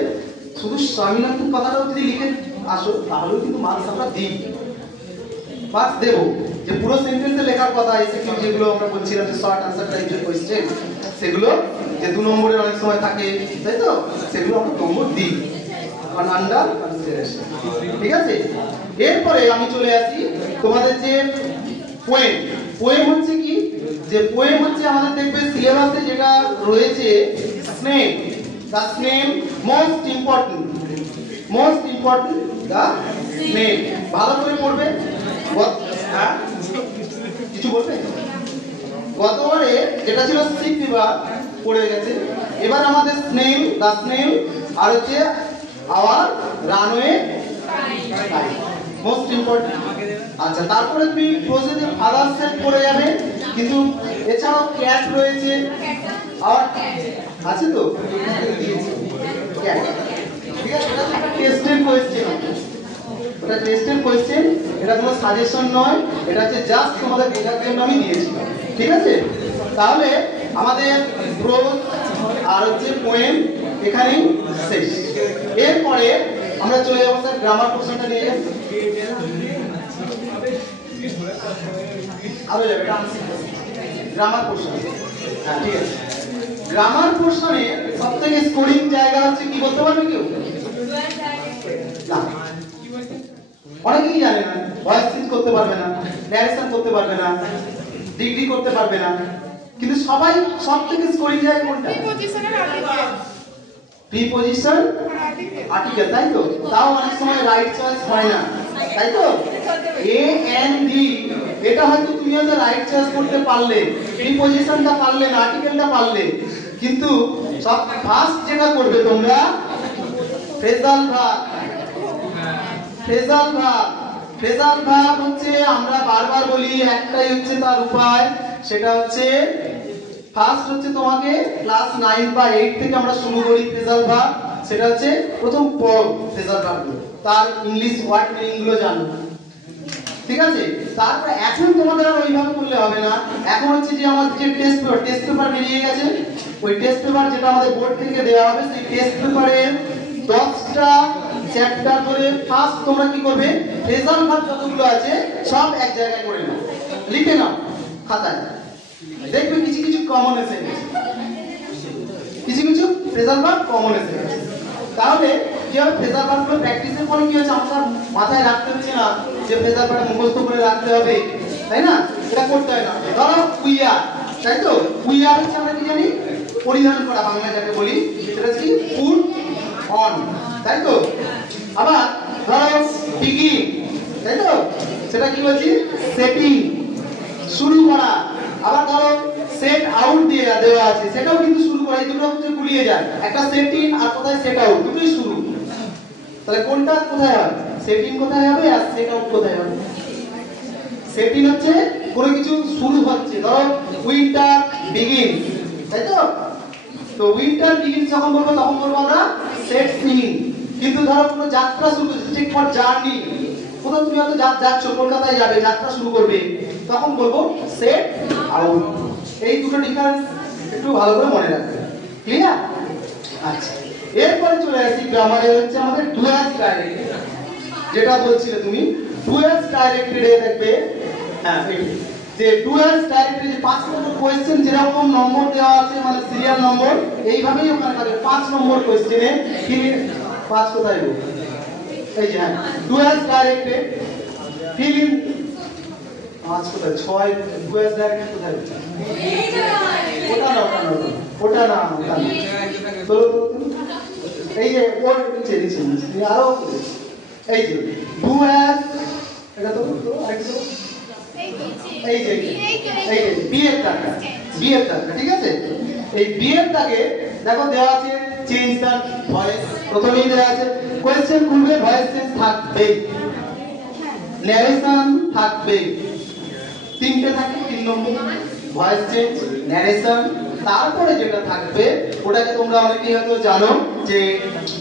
শুধু স্বামীনাথন কথাটাও যদি লিখে আসো তাহলেও কিন্তু মার্কস আমরা দিই, মার্কস দেবো। যে পুরো সেন্টেন্সে লেখার কথা এসএকিউ যেগুলো আমরা বলছিলাম যে শর্ট আনসার টাইপ যে কোশ্চেন, সেগুলো যে 2 নম্বরের অনেক সময় থাকে, তাই তো? সেগুলো আমরা নম্বর দিই আন্ডার কনসিডারেশন। ঠিক আছে? এরপরে আমি চলে আসি তোমাদের যে পোয়েম। পোয়েম হচ্ছে কি, যে পোয়েম হচ্ছে আমাদের দেখবে সিলেবাসে যেটা রয়েছে same, the same most important, most important the same. ভালো করে পড়বে। কিছু বলবে? গতবারে যেটা ছিল সিক বিভাগ পড়ে গেছে, এবার আমাদের স্নেল, দ্য স্নেল, আর হচ্ছে আওয়ার রানওয়ে মোস্ট ইম্পর্টেন্ট। আচ্ছা, তারপরে তুমি প্রসেসে ফাদার সেট পড়ে যাবে, কিন্তু এছাড়াও ক্যাট রয়েছে, আর আছে তো ক্যাট। ঠিক আছে? এটা একটা টেস্টের কোয়েশ্চেন, ওটা টেস্টের কোয়েশ্চেন, এটা কোনো সাজেশন নয়, এটা হচ্ছে জাস্ট তোমাদের বোঝার জন্য আমি দিয়েছি। ঠিক আছে? তাহলে আমাদের প্রোজ আর হচ্ছে পোয়েম এখানেই শেষ। এরপরে আমরা চলে যাবো স্যার গ্রামার পোর্শনটা নিয়ে। আরো যাবে গ্রামার পোর্শন। হ্যাঁ ঠিক আছে, গ্রামার পোর্শনে সবথেকে স্কোরিং জায়গা হচ্ছে কি বলতে পারবে কেউ? না, অনেকেই জানে না, ভয়েস চেঞ্জ করতে পারবে না, ন্যারেশন করতে পারবে না, ডিগ্রি করতে পারবে না, কিন্তু সবাই সবথেকে স্কোরিং জায়গা কোনটা? প্রিপজিশন আর্টিকেল, তাই তো? তাও অনেক সময় রাইট চয়েস হয় না, তাই তো? এ এন ডি এটা হয়তো তুমি হয়তো রাইট চয়েস করতে পারলে, প্রিপজিশনটা পারলে না, আর্টিকেলটা পারলে, কিন্তু সব ফার্স্ট যেটা করবে তোমরা phrasal verb. Phrasal verb, phrasal verb হচ্ছে আমরা বারবার বলি একটাই হচ্ছে তার উপায়, সেটা হচ্ছে ফার্স্ট হচ্ছে তোমাকে ক্লাস 9 বা 8 থেকে আমরা শুরু করি ফ্রেজাল ভার্ব, সেটা হচ্ছে প্রথম পড়ো ফ্রেজাল ভার্ব, তার ইংলিশ ওয়ার্ড মিনিং গুলো জানো, ঠিক আছে? তারপর এখন তোমাদের আর ওইভাবে করলে হবে না, এখন হচ্ছে যে আমাদের যে টেস্ট পেপার বেরিয়ে গেছে, ওই টেস্ট পেপার যেটা আমাদের বোর্ড থেকে দেওয়া হবে, সেই টেস্ট পেপারে 10টা চ্যাপ্টার করে ফার্স্ট তোমরা কি করবে, ফ্রেজাল ভার্ব যতগুলো আছে সব এক জায়গায় করে নাও, লিখে নাও খাতায়, দেখবে কিছু কিছু কমন এসে গেছে, কিছু কিছু ফ্রেজাল ভার্ব কমন এসে গেছে। তাহলে কি হবে, ফ্রেজাল ভার্বগুলো প্র্যাকটিসের পরে কি হচ্ছে, আমরা মাথায় রাখতে হচ্ছে না যে ফ্রেজাল ভার্ব মুখস্থ করে রাখতে হবে, তাই না? এটা করতে হয় না। ধরো উই আর, তাই তো? উই আর হচ্ছে আমরা কি জানি, পরিধান করা, বাংলা যাকে বলি সেটা কি পুট অন, তাই তো? আবার ধরো বিগিন, তাই তো? সেটা কি বলছি, সেটিং, শুরু করা। আবার ধরো সেট আউট দেওয়া আছে, সেটাও কিন্তু শুরু করা, এই দুটো হচ্ছে গুলিয়ে যায়, একটা সেটিং আর কোথায় সেট আউট, দুটোই শুরু। তাহলে কোনটা কোথায় হবে, সেটিং কোথায় হবে আর সেট আউট কোথায় হবে? সেটিং হচ্ছে কোনো কিছু শুরু হচ্ছে, ধরো উইন্টার বিগিন, তাই তো? তো উইন্টার বিগিন যখন বলবো তখন বলবো আমরা সেট সিং। কিন্তু ধরো কোনো যাত্রা শুরু হচ্ছে, ঠিক ফর জার্নি, কোথাও তুমি হয়তো যাচ্ছ, কলকাতায় যাবে, যাত্রা শুরু করবে, তখন বলবো সেট আউট। এই দুটো ডিফারেন্স একটু ভালো করে মনে রাখবে, ক্লিয়ার? আচ্ছা, এরপরে চলে আসি গ্রামারে, হচ্ছে আমাদের ডুয়াস ডাইরেক্টেড, যেটা বলছিলে তুমি ডুয়াস ডাইরেক্টেডে দেখবে, হ্যাঁ যে ডুয়াস ডাইরেক্টেড 5 নম্বর কোশ্চেন যেরকম নম্বর দেওয়া আছে, মানে সিরিয়াল নম্বর, এইভাবেই ওখানে থাকবে 5 নম্বর কোশ্চেনে কি 5 কোথায় গো, এই যে হ্যাঁ ডুয়াস ডাইরেক্টেড ফিল ইন 5 কোথায় 6 ডুয়াস ডাইরেক্টেড কোথায়, ওটা না তো এই যে ওর নিচে আরো এই যে ডুয়াস, এটা তো আরেকটু এই যে বিয়ের টাকা, বিয়ের টাকা, ঠিক আছে? এই বিয়ের টাকে দেখো দেওয়া আছে চেঞ্জ দ্য ভয়েস, প্রথমেই দেওয়া আছে কোয়েশ্চেন করবে, ভয়েস চেঞ্জ থাকবে, ন্যারেশন থাকবে, তিনটে থাকে, 3 নম্বর ভয়েস চেঞ্জ, ন্যারেশন, তারপরে যেটা থাকবে ওটাকে তোমরা অনেকেই হয়তো জানো যে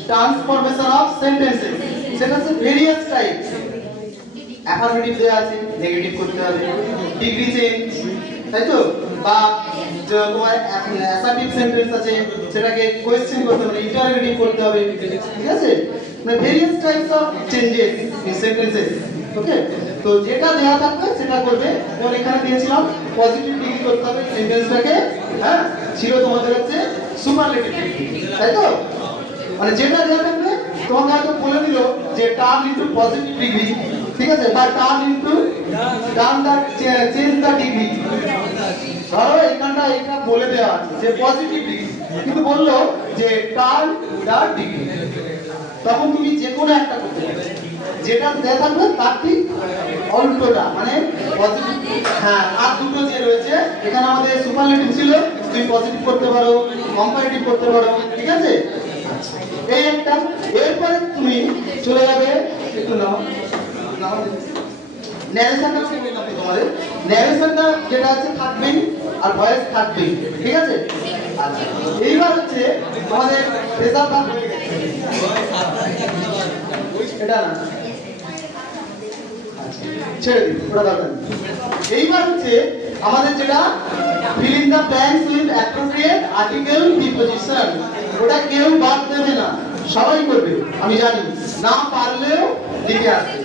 ট্রান্সফরমেশন অফ সেন্টেন্সেস, সেটা হচ্ছে ভেরিয়াস টাইপ, অ্যাফারমেটিভ দেওয়া আছে, নেগেটিভ করতে হবে, ডিগ্রি চেঞ্জ, তাই তো? বা তোমার অ্যাসার্টিভ সেন্টেন্স আছে, সেটাকে কোয়েশ্চেন করতে হবে, ইন্টারোগেটিভ করতে হবে, ঠিক আছে? মানে various types of changes in sentences, okay? তো যেটা দেওয়া থাকবে সেটা করবে। যেমন এখানে দিয়েছিলাম পজিটিভ ডিগ্রি করতে হবে সেন্টেন্সটাকে, হ্যাঁ ছিল তোমাদের হচ্ছে সুপারলেটিভ ডিগ্রি, তাই তো? মানে যেটা দেওয়া থাকবে তোমাকে হয়তো বলে দিল যে টার্ন ইনটু পজিটিভ ডিগ্রি, ঠিক আছে, বা turn into turn the change the degree, ধরো এখানটা এটা বলে দেওয়া আছে যে পজিটিভ ডিগ্রি, কিন্তু বললো যে টার্ন দা ডিগ্রি, তখন তুমি যে কোনো একটা করতে পারবে, যেটা দেওয়া থাকবে তার ঠিক উল্টোটা, মানে পজিটিভ, হ্যাঁ আর দুটো যে রয়েছে এখানে আমাদের সুপারলেটিভ ছিল, তুমি পজিটিভ করতে পারো, কম্পারেটিভ করতে পারো, ঠিক আছে? এই একটা, এরপরে তুমি চলে যাবে একটু নাও ন্যারেশনটা, তোমাদের ন্যারেশনটা যেটা আছে থাকবেই আর ভয়েস থাকবেই, ঠিক আছে? আচ্ছা, এইবার হচ্ছে আমাদের রেজাল্ট ভাগ হয়ে গেছে, এটা না ছেড়ে দিই, ওটা দরকার নেই। এইবার হচ্ছে আমাদের যেটা fill in the blanks with appropriate article preposition, ওটা কেউ বাদ দেবে না, সবাই করবে, আমি জানি, না পারলেও লিখে আসবে,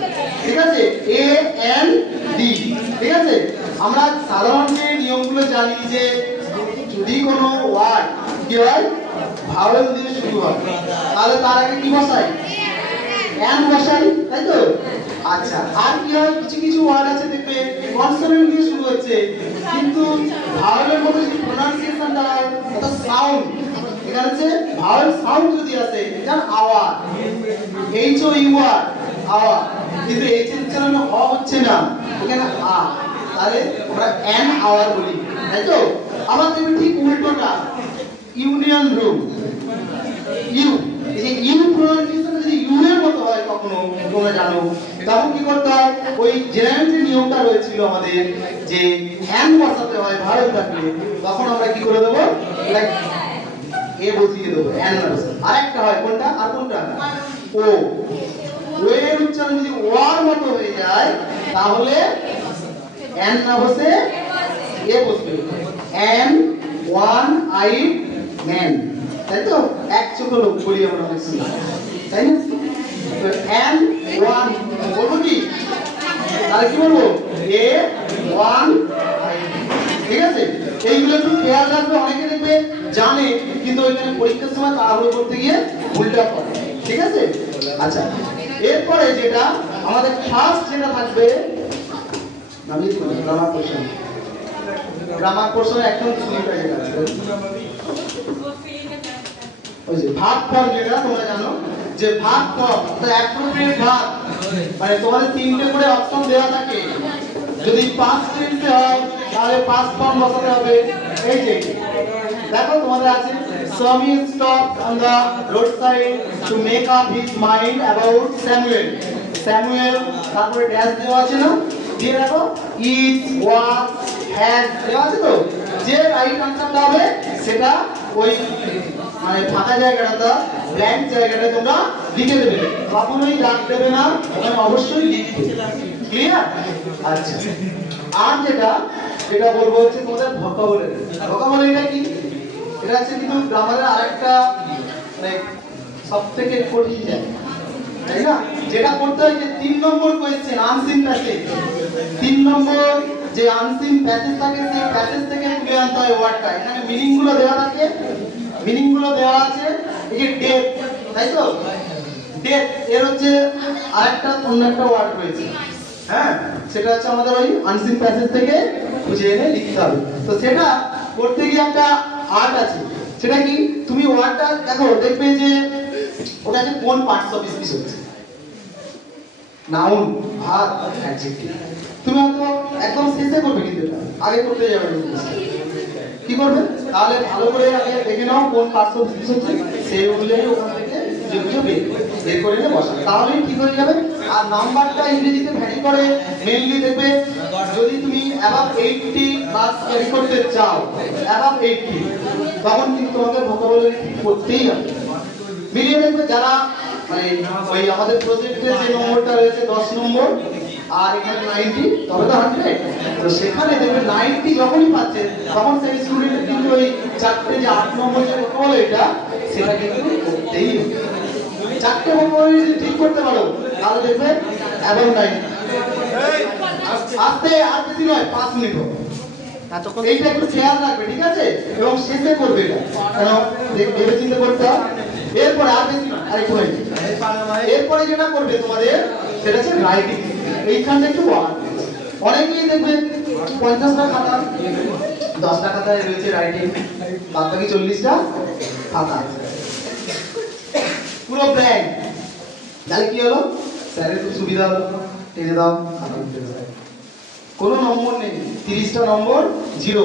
ঠিক আছে? A N D, ঠিক আছে? আমরা সাধারণ যে নিয়মগুলো জানি যে যদি কোনো ওয়ার্ড কি হয় ভাওয়েল দিয়ে শুরু হয় তাহলে তার আগে কি বসাই এন বসাই তাই তো আচ্ছা আর কি হয় কিছু কিছু ওয়ার্ড আছে দেখবে কনসোনেন্ট দিয়ে শুরু হচ্ছে কিন্তু ভাওয়েলের মধ্যে যে প্রোনাউন্সিয়েশনটা হয় অর্থাৎ সাউন্ড এখানে হচ্ছে ভাওয়েল সাউন্ড যদি আসে যেমন আওয়াজ এইচ ও ইউ আর আওয়াজ কিন্তু এইচ এর উচ্চারণ অ হচ্ছে না এখানে আ তাহলে আমরা এন আওয়ার বলি তাই তো আবার দেখবে ঠিক উল্টোটা ইউনিয়ন রুম ইউ এই যে ইউ প্রোনাউন্সিয়েশন যদি ইউ এর মতো হয় কখনো তোমরা জানো তখন কি করতে হয় ওই জেনারেল যে নিয়মটা রয়েছিল আমাদের যে এন বসাতে হয় ভারত থাকলে তখন আমরা কি করে দেবো লাইক এ বসিয়ে দেবো এন আরেকটা হয় কোনটা আর কোনটা ও ও এর উচ্চারণ যদি ওয়ার মতো হয়ে যায় তাহলে এন না বসে এ বসবে এন ওয়ান আই ম্যান তাই তো এক চোখ লোক বলি আমরা তাই না তো এন ওয়ান বলবো কি তাহলে কি বলবো এ ওয়ান ঠিক আছে এইগুলো একটু খেয়াল রাখবে অনেকে দেখবে জানে কিন্তু ওইখানে পরীক্ষার সময় তাড়াহুড়ো করতে গিয়ে ভুলটা করে ঠিক আছে আচ্ছা এরপরে যেটা আমাদের ফার্স্ট যেটা থাকবে আমি গ্রামার পোরশন একদম শুরুটা যেটা আছে ওই যে ভাগ ফর্ম যেটা তোমরা জানো যে ভাগ ফর্ম তো অ্যাপ্রোপ্রিয়েট ভাগ মানে তোমাদের তিনটে করে অপশন দেওয়া থাকে যদি পাঁচ টেন্সে হয় তাহলে পাঁচ ফর্ম বসাতে হবে এই যে দেখো তোমাদের আছে Swami stopped on the roadside to make up his mind about Samuel Samuel তারপরে ড্যাশ দেওয়া আছে না দিয়ে দেখো is was has দেওয়া আছে তো যে রাইট আনসারটা হবে সেটা ওই মানে ফাঁকা জায়গাটা ব্ল্যাঙ্ক জায়গাটা তোমরা লিখে দেবে কখনোই দাগ দেবে না ওখানে অবশ্যই লিখবে ক্লিয়ার আচ্ছা আর যেটা বলবো হচ্ছে তোমাদের ভোকাবুলারি ভোকাবুলারিটা কি এটা হচ্ছে কিন্তু গ্রামারের আরেকটা মানে সবথেকে কঠিন জায়গা তাই না যেটা করতে হয় যে 3 নম্বর কোশ্চেন আনসিন প্যাসেজ 3 নম্বর যে আনসিন প্যাসেজ থাকে সেই প্যাসেজ থেকে তুলে আনতে হয় ওয়ার্ডটা এখানে মিনিং গুলো দেওয়া থাকে মিনিং গুলো দেওয়া আছে এই যে ডেথ তাই তো ডেথ এর হচ্ছে আরেকটা অন্য একটা ওয়ার্ড রয়েছে হ্যাঁ সেটা হচ্ছে আমাদের ওই আনসিন প্যাসেজ থেকে খুঁজে এনে লিখতে হবে তো সেটা করতে গিয়ে একটা আর্ট আছে সেটা কি তুমি ওয়ার্ডটা দেখো দেখবে যে ওটা যে কোন পার্টস অফ স্পিচ হচ্ছে নাউন ভার্ব অ্যাডজেক্টিভ তুমি হয়তো একদম শেষে করবে কিন্তু এটা আগে করতে যাবে কি করবে তাহলে ভালো করে আগে দেখে নাও কোন পার্টস অফ স্পিচ হচ্ছে সেই অনুযায়ী ওখান থেকে যেগুলো বের করে নিয়ে বসা তাহলেই ঠিক হয়ে যাবে আর নাম্বারটা ইংরেজিতে ভ্যারি করে মেইনলি দেখবে যদি তুমি অ্যাবাভ 80 মার্কস ক্যারি করতে চাও অ্যাবাভ 80 তখন কিন্তু তোমাকে ভোকাবুলারি করতেই হবে মিলিয়ে দেখবে যারা মানে ওই আমাদের প্রজেক্টের যে নম্বরটা রয়েছে 10 নম্বর আর এখানে 90 তবে তো 100 তো সেখানে দেখবে 90 যখনই পাচ্ছে তখন সেই স্টুডেন্ট কিন্তু ওই চারটে যে 8 নম্বর যে ভোকাবুলারি এটা সেটা কিন্তু করতেই হবে চারটে ভোকাবুলারি যদি ঠিক করতে পারো তাহলে দেখবে অ্যাবাভ 90 আস্তে আর বেশি নয় 5 মিনিট হবে এইটা একটু খেয়াল রাখবে ঠিক আছে এবং শেষে করবে এটা কেন ভেবে চিন্তা করতে হবে এরপর আর বেশি না আরেকটু হয়েছে এরপরে যেটা করবে তোমাদের সেটা হচ্ছে রাইটিং এইখানটা একটু অনেকেই দেখবে 50টা খাতা 10টা খাতায় রয়েছে রাইটিং বাদ বাকি 40টা খাতা পুরো ব্ল্যাঙ্ক তাহলে কি হলো স্যারের খুব সুবিধা হলো টেনে দাও কোনো নম্বর নেই 30টা নম্বর 0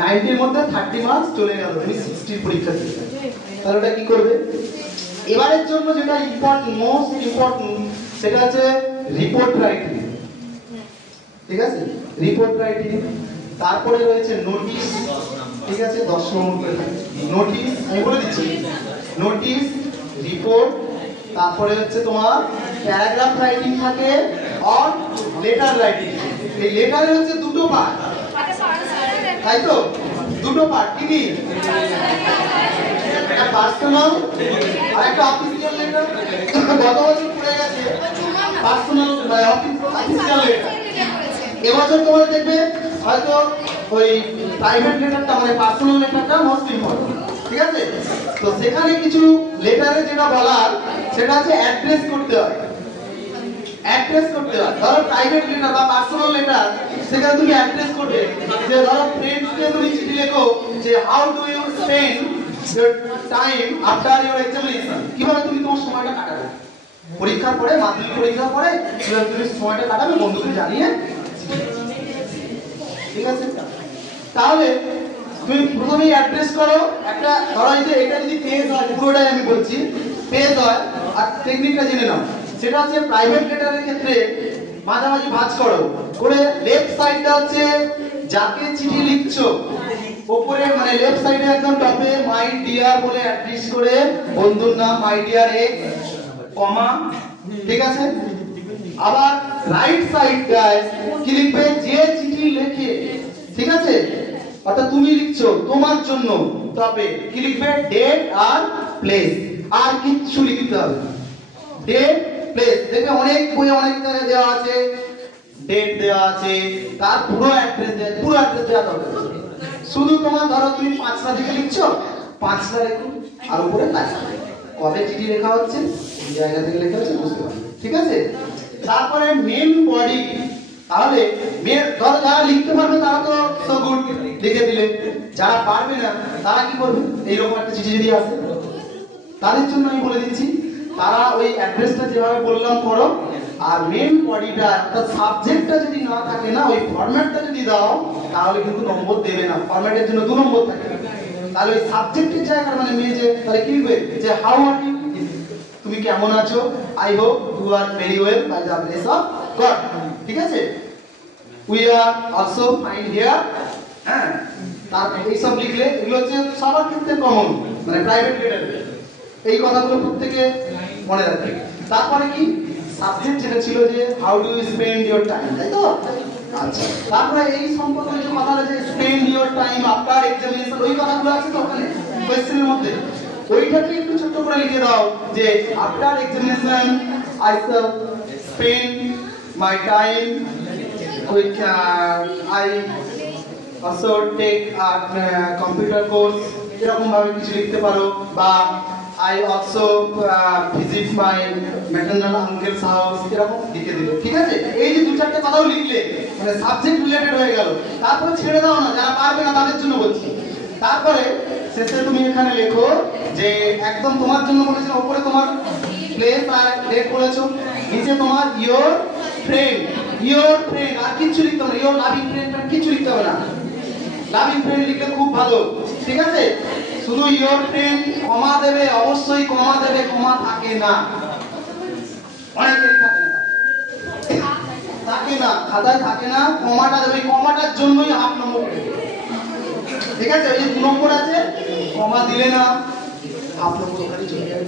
90 এর মধ্যে 30 মার্কস চলে গেল তুমি 60 এর পরীক্ষা দিতে তাহলে ওটা কি করবে এবারের জন্য যেটা ইম্পর্টেন্ট মোস্ট ইম্পর্টেন্ট সেটা হচ্ছে রিপোর্ট রাইটিং ঠিক আছে রিপোর্ট রাইটিং তারপরে রয়েছে নোটিশ ঠিক আছে 10 নম্বর নোটিশ আমি বলে দিচ্ছি নোটিশ রিপোর্ট তারপরে হচ্ছে তোমার প্যারাগ্রাফ রাইটিং থাকে আর লেটার রাইটিং এই লেটারে হচ্ছে দুটো পার্ট তাই তো দুটো পার্ট কি কি একটা পার্সোনাল আর একটা অফিসিয়াল লেটার গত বছর পড়ে গেছে পার্সোনাল অফিসিয়াল লেটার এবছর তোমরা দেখবে হয়তো ওই প্রাইভেট লেটারটা মানে পার্সোনাল লেটারটা মোস্ট ইম্পর্টেন্ট, ঠিক আছে? তো সেখানে কিছু লেটারে যেটা বলার সেটা হচ্ছে অ্যাড্রেস করতে হয়, অ্যাড্রেস করতে হয়। ধরো প্রাইভেট লেটার বা পার্সোনাল লেটার, সেখানে তুমি অ্যাড্রেস করবে যে ধরো ফ্রেন্ডসকে তুমি চিঠি লেখো যে how do you spend your time after your examination, কিভাবে তুমি তোমার সময়টা কাটাবে পরীক্ষার পরে, মাধ্যমিক পরীক্ষার পরে কিভাবে তুমি সময়টা কাটাবে বন্ধুকে জানিয়ে, ঠিক আছে? তাহলে তুমি প্রথমেই অ্যাড্রেস করো একটা, ধরো এই যে এটা যদি পেজ হয়, পুরোটাই আমি বলছি পেজ হয়, আর টেকনিকটা জেনে নাও। সেটা হচ্ছে প্রাইভেট লেটারের ক্ষেত্রে মাঝামাঝি ভাঁজ করো করে লেফট সাইডটা হচ্ছে যাকে চিঠি লিখছো, উপরে মানে লেফট সাইডে একদম টপে মাই ডিয়ার বলে অ্যাড্রেস করে বন্ধুর নাম মাই ডিয়ার এক্স কমা, ঠিক আছে? আবার রাইট সাইডটায় কি লিখবে, যে চিঠি লেখে, ঠিক আছে? অর্থাৎ তুমি লিখছো তোমার জন্য, তবে কি লিখবে, ডেট আর প্লেস, আর কিছু লিখতে হবে, ডেট প্লেস। দেখবে অনেক বই অনেক জায়গায় দেওয়া আছে, ডেট দেওয়া আছে, তার পুরো অ্যাড্রেস দেওয়া, পুরো অ্যাড্রেস দেওয়া দরকার। শুধু তোমার ধরো তুমি 5টা দিকে লিখছো, 5টা লেখো, আর উপরে কাজ কবে চিঠি লেখা হচ্ছে, এই জায়গা থেকে লেখা হচ্ছে বুঝতে পারবে, ঠিক আছে? তারপরে মেন বডি, তাহলে ধরো যারা লিখতে পারবে তারা তো সো গুড লিখে দিলে, যারা পারবে না তারা কি করবে, এইরকম একটা চিঠি যদি আসে তাদের জন্য আমি বলে দিচ্ছি, তারা ওই অ্যাড্রেসটা যেভাবে বললাম করো, আর মেন বডিটা অর্থাৎ সাবজেক্টটা যদি না থাকে না, ওই ফরম্যাটটা যদি দাও তাহলে কিন্তু নম্বর দেবে না, ফরম্যাটের জন্য 2 নম্বর থাকে। তাহলে ওই সাবজেক্টের জায়গায় মানে মেয়ে তাহলে কি লিখবে যে হাউ আর ইউ, তুমি কেমন আছো, I hope you are very well by the grace of God, ঠিক আছে? We are also fine here, হ্যাঁ? তারপর এই সব লিখলে এগুলো হচ্ছে সবার ক্ষেত্রে কমন, মানে প্রাইভেট লেটারে এই কথাগুলো প্রত্যেকে মনে রাখবে। তারপরে কি সাবজেক্ট যেটা ছিল যে how do you spend your time, তাই তো? আচ্ছা, তারপরে এই সম্পর্কে যে কথাটা যে spend your time after examination, ওই কথাগুলো আছে তো ওখানে কোশ্চেনের মধ্যে, ওইটাকে একটু ছোট করে লিখে দাও যে after examination I shall spend my time with I also take computer course, এরকম ভাবে কিছু লিখতে পারো। বা I also visit my maternal uncle's house, এরকম লিখে দিলে, ঠিক আছে? এই যে 2-4টে কথাও লিখলে মানে সাবজেক্ট রিলেটেড হয়ে গেল, তারপরে ছেড়ে দাও না, যারা পারবে না তাদের জন্য বলছি। তারপরে শেষে তুমি এখানে লেখো যে একদম তোমার জন্য বলেছো, উপরে তোমার প্লেস আর ডেট বলেছো, নিচে তোমার ইওর ফ্রেন্ড, ইওর ফ্রেন্ড, আর কিছু লিখতে হবে না, ইওর লাভিং ফ্রেন্ড কিছু লিখতে হবে না, লাভিং ফ্রেন্ড লিখলে খুব ভালো, ঠিক আছে? শুধু ইওর ফ্রেন্ড, কমা দেবে, অবশ্যই কমা দেবে, কমা থাকে না, অনেকেরই থাকে না, থাকে না, খাতায় থাকে না, কমাটা দেবে, কমাটার জন্যই হাফ নম্বর, ঠিক আছে? এই 2 নম্বর আছে, কমা দিলে না হাফ নম্বর ওখানে চলে যাবে।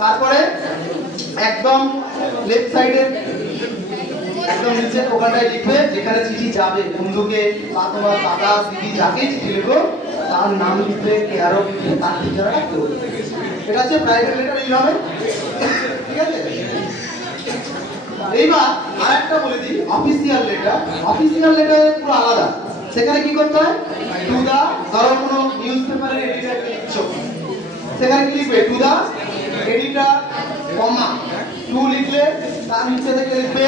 তারপরে একদম লেফট সাইডে একদম নিচে ওখানটায় লিখবে যেখানে চিঠি যাবে, বন্ধুকে বা তোমার দাদা দিদি যাকে চিঠি লিখো তার নাম লিখবে, আরো তার ঠিকানা রাখতে হবে। এটা হচ্ছে প্রাইভেট লেটার, এইভাবে, ঠিক আছে? এইবার আরেকটা বলে দিই, অফিসিয়াল লেটার। অফিসিয়াল লেটার পুরো আলাদা, সেখানে কি করতে হয়, টু দা, ধরো কোনো নিউজ পেপারের এডিটর লিখছো, সেখানে কি লিখবে, to the editor comma, to লিখলে তার নিচে থেকে লিখবে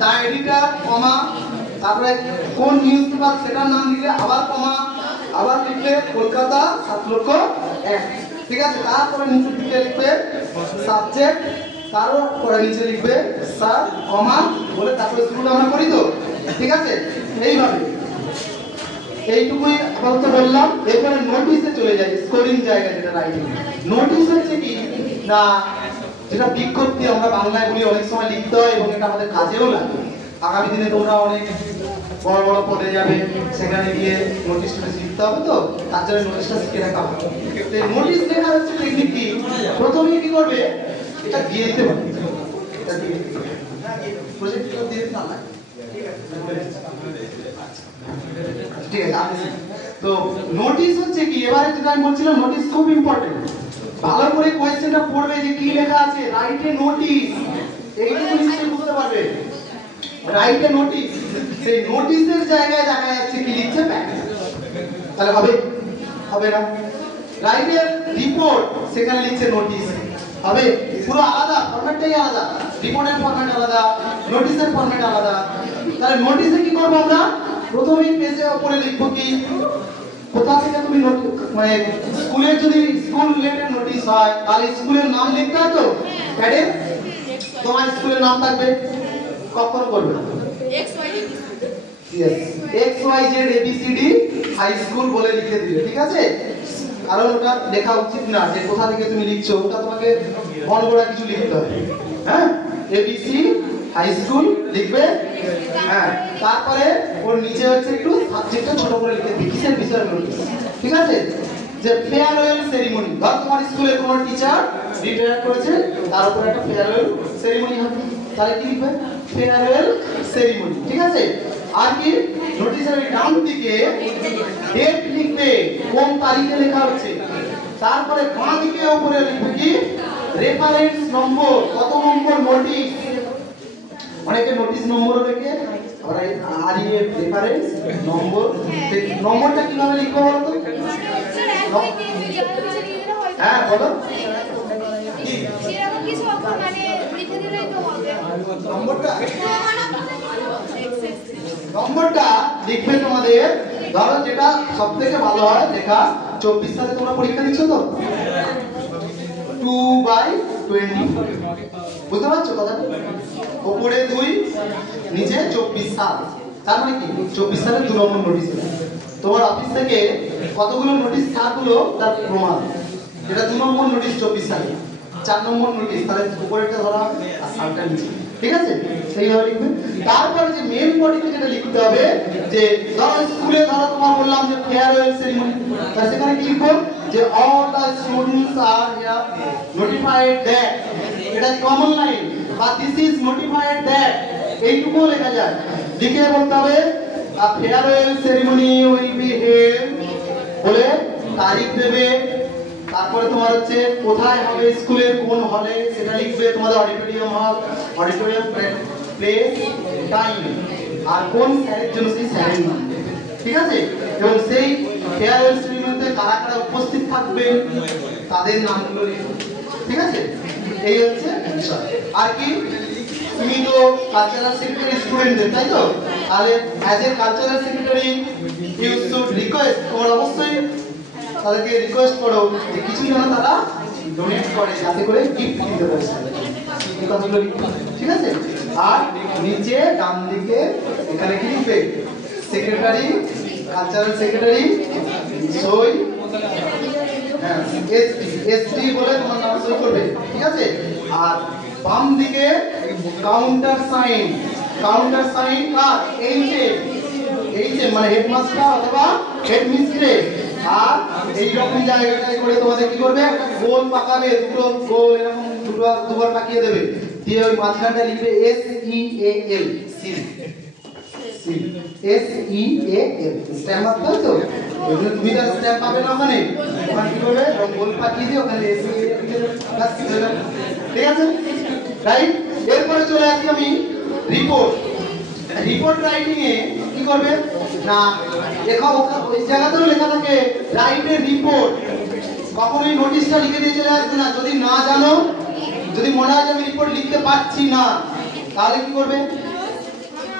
দা এডিটর কমা, তারপরে কোন নিউজ পেপার সেটার নাম লিখলে আবার কমা, আবার লিখলে কলকাতা 7,01,000, ঠিক আছে? তারপরে নিচের দিকে লিখবে সাবজেক্ট, তারপরে নিচে লিখবে স্যার কমা বলে তারপরে শুরুটা আমরা করি তো, ঠিক আছে? এইভাবে এইটুকুই আপাতত বললাম। এরপরে নোটিশে চলে যাই, স্কোরিং জায়গা যেটা রাইটিং। নোটিশ হচ্ছে কি না, যেটা বিজ্ঞপ্তি আমরা বাংলায় বলি, অনেক সময় লিখতে হয় এবং এটা আমাদের কাজেও লাগে। আগামী দিনে তোমরা অনেক বড় বড় পদে যাবে, সেখানে গিয়ে নোটিশ লিখতে হবে, তো তার জন্য নোটিশটা শিখে রাখা হবে। তো নোটিশ লেখা হচ্ছে টেকনিক কি, প্রথমে কি করবে, এটা দিয়ে দিতে হবে, এটা দিয়ে দিতে হবে, প্রজেক্টটা দিয়ে দিতে না লাগে, ঠিক আছে? তো নোটিশ হচ্ছে কি, এবারে যেটা আমি বলছিলাম, নোটিশ খুব ইম্পর্টেন্ট। ভালো করে কোয়েশ্চেনটা পড়বে যে কি লেখা আছে, রাইট এ নোটিশ, এইটুকু নিশ্চয়ই বুঝতে পারবে। রাইট এ নোটিশ, সেই নোটিশের জায়গায় দেখা যাচ্ছে কি লিখছে প্যাকেজ, তাহলে হবে? হবে না। রাইট এ রিপোর্ট, সেখানে লিখছে নোটিশ, হবে? পুরো আলাদা, ফরম্যাটটাই আলাদা, রিপোর্টের ফরম্যাট আলাদা, নোটিশের ফরম্যাট আলাদা। তাহলে নোটিশে কি করবো আমরা? প্রথমেই পেজে উপরে লিখবো কি, কোথা থেকে তুমি মানে স্কুলের যদি স্কুল রিলেটেড নোটিশ হয় তাহলে স্কুলের নাম লিখতে হয় তো প্যাডে, তোমার স্কুলের নাম থাকবে, কখন করবে? XYZ ABCD হাই স্কুল বলে লিখে দিলে, ঠিক আছে? কারণ ওটা লেখা উচিত না যে কোথা থেকে তুমি লিখছো, ওটা তোমাকে বড় কিছু লিখতে হবে। হ্যাঁ, ABC হাই স্কুল লিখবে। হ্যাঁ, তারপরে ওর নিচে হচ্ছে একটু সাবজেক্টটা ছোট করে লিখে দিই, কিসের বিষয়ে নোটিশ, ঠিক আছে? যে ফেয়ারওয়েল সেরিমনি, ধর তোমার স্কুলের কোনো টিচার রিটায়ার করেছে, তার উপর একটা ফেয়ারওয়েল সেরিমনি হবে, তাহলে কি লিখবে? ফেয়ারওয়েল সেরিমনি, ঠিক আছে? আর কি নোটিশের ডান দিকে ডেট লিখবে, কোন তারিখে লেখা হচ্ছে। তারপরে বাঁ দিকে উপরে লিখবে কি রেফারেন্স নম্বর, কত নম্বর নোটিশ। অনেকে নোটিশ নম্বরও লেখে, আবার REF রেফারেন্স নম্বর। নম্বরটা কিভাবে লিখবো বলো তো? হ্যাঁ বলো। নম্বরটা লিখবে তোমাদের, ধরো যেটা সব থেকে ভালো হয় লেখা, 24 সালে তোমরা পরীক্ষা দিচ্ছ তো, 2/20, বুঝতে পারছো কথা? উপরে 2, নিচে 24 সাল, তার মানে কি 24 সালে 2 নম্বর নোটিশ। তোমার অফিস থেকে কতগুলো নোটিশ থাকলো তার প্রমাণ, এটা 2 নম্বর নোটিশ 24 সালে, 4 নম্বর নোটিশ, তাহলে উপরেটা ধরা আর সালটা নিচে, ঠিক আছে? সেইভাবে লিখবে। তারপরে যে মেন বডিতে যেটা লিখতে হবে, যে ধরো স্কুলে ধরো তোমার বললাম যে ফেয়ারওয়েল সেরিমনি, তাহলে সেখানে কি লিখবো? যে all the students are here notified that, এটা কমন লাইন, বা this is notified that, এইটুকু লেখা যায়। লিখে বলতে হবে a farewell ceremony will be held, বলে তারিখ দেবে। তারপরে তোমার হচ্ছে কোথায় হবে, স্কুলের কোন হলে সেটা লিখবে, তোমাদের অডিটোরিয়াম হল, অডিটোরিয়াম প্লেস, টাইম, আর কোন স্যারের জন্য সেই স্যারের নাম, ঠিক আছে? এবং সেই ফেয়ারওয়েল সেরিমনিতে কারা কারা উপস্থিত থাকবে তাদের নামগুলো লিখবে, ঠিক আছে? এই হচ্ছে বিষয়। আর কি, তুমি তো কালচারাল সেক্রেটারি স্টুডেন্টদের, তাই তো? তাহলে as a cultural secretary you should request, তোমরা অবশ্যই তাদেরকে রিকোয়েস্ট করো যে কিছু যেন তারা ডোনেট করে, যাতে করে গিফট দিতে পারে, এই কথাগুলো লিখবে, ঠিক আছে? আর নিচে ডান দিকে এখানে কি লিখবে? সেক্রেটারি, কালচারাল সেক্রেটারি, সই, হ্যাঁ এসডি বলে তোমার নাম সই করবে, ঠিক আছে? আর বাম দিকে কাউন্টার সাইন, কাউন্টার সাইন কার? এইচএম মানে হেডমাস্টার অথবা হেডমিস্ট্রেস। আর এইরকম জায়গাটায় করে তোমাদের কি করবে? গোল পাকাবে, দুটো গোল এরকম দুবার পাকিয়ে দেবে, দিয়ে ওই মাঝখানটা লিখবে SEAL, SEAL, স্ট্যাম্প মারতে হয় তো, এগুলো তুমি তার স্ট্যাম্প পাবে না ওখানে, ওখানে কি করবে? গোল পাকিয়ে দিয়ে ওখানে SEAL, ঠিক আছে? রাইট। এরপরে চলে আসি আমি রিপোর্ট। রিপোর্ট রাইটিং এ কি করবে না, লেখা ওই জায়গাতেও লেখা থাকে রাইট এ রিপোর্ট, কখনোই নোটিশটা লিখে দিয়ে চলে আসবে না। যদি না জানো, যদি মনে হয় যে আমি রিপোর্ট লিখতে পারছি না, তাহলে কি করবে?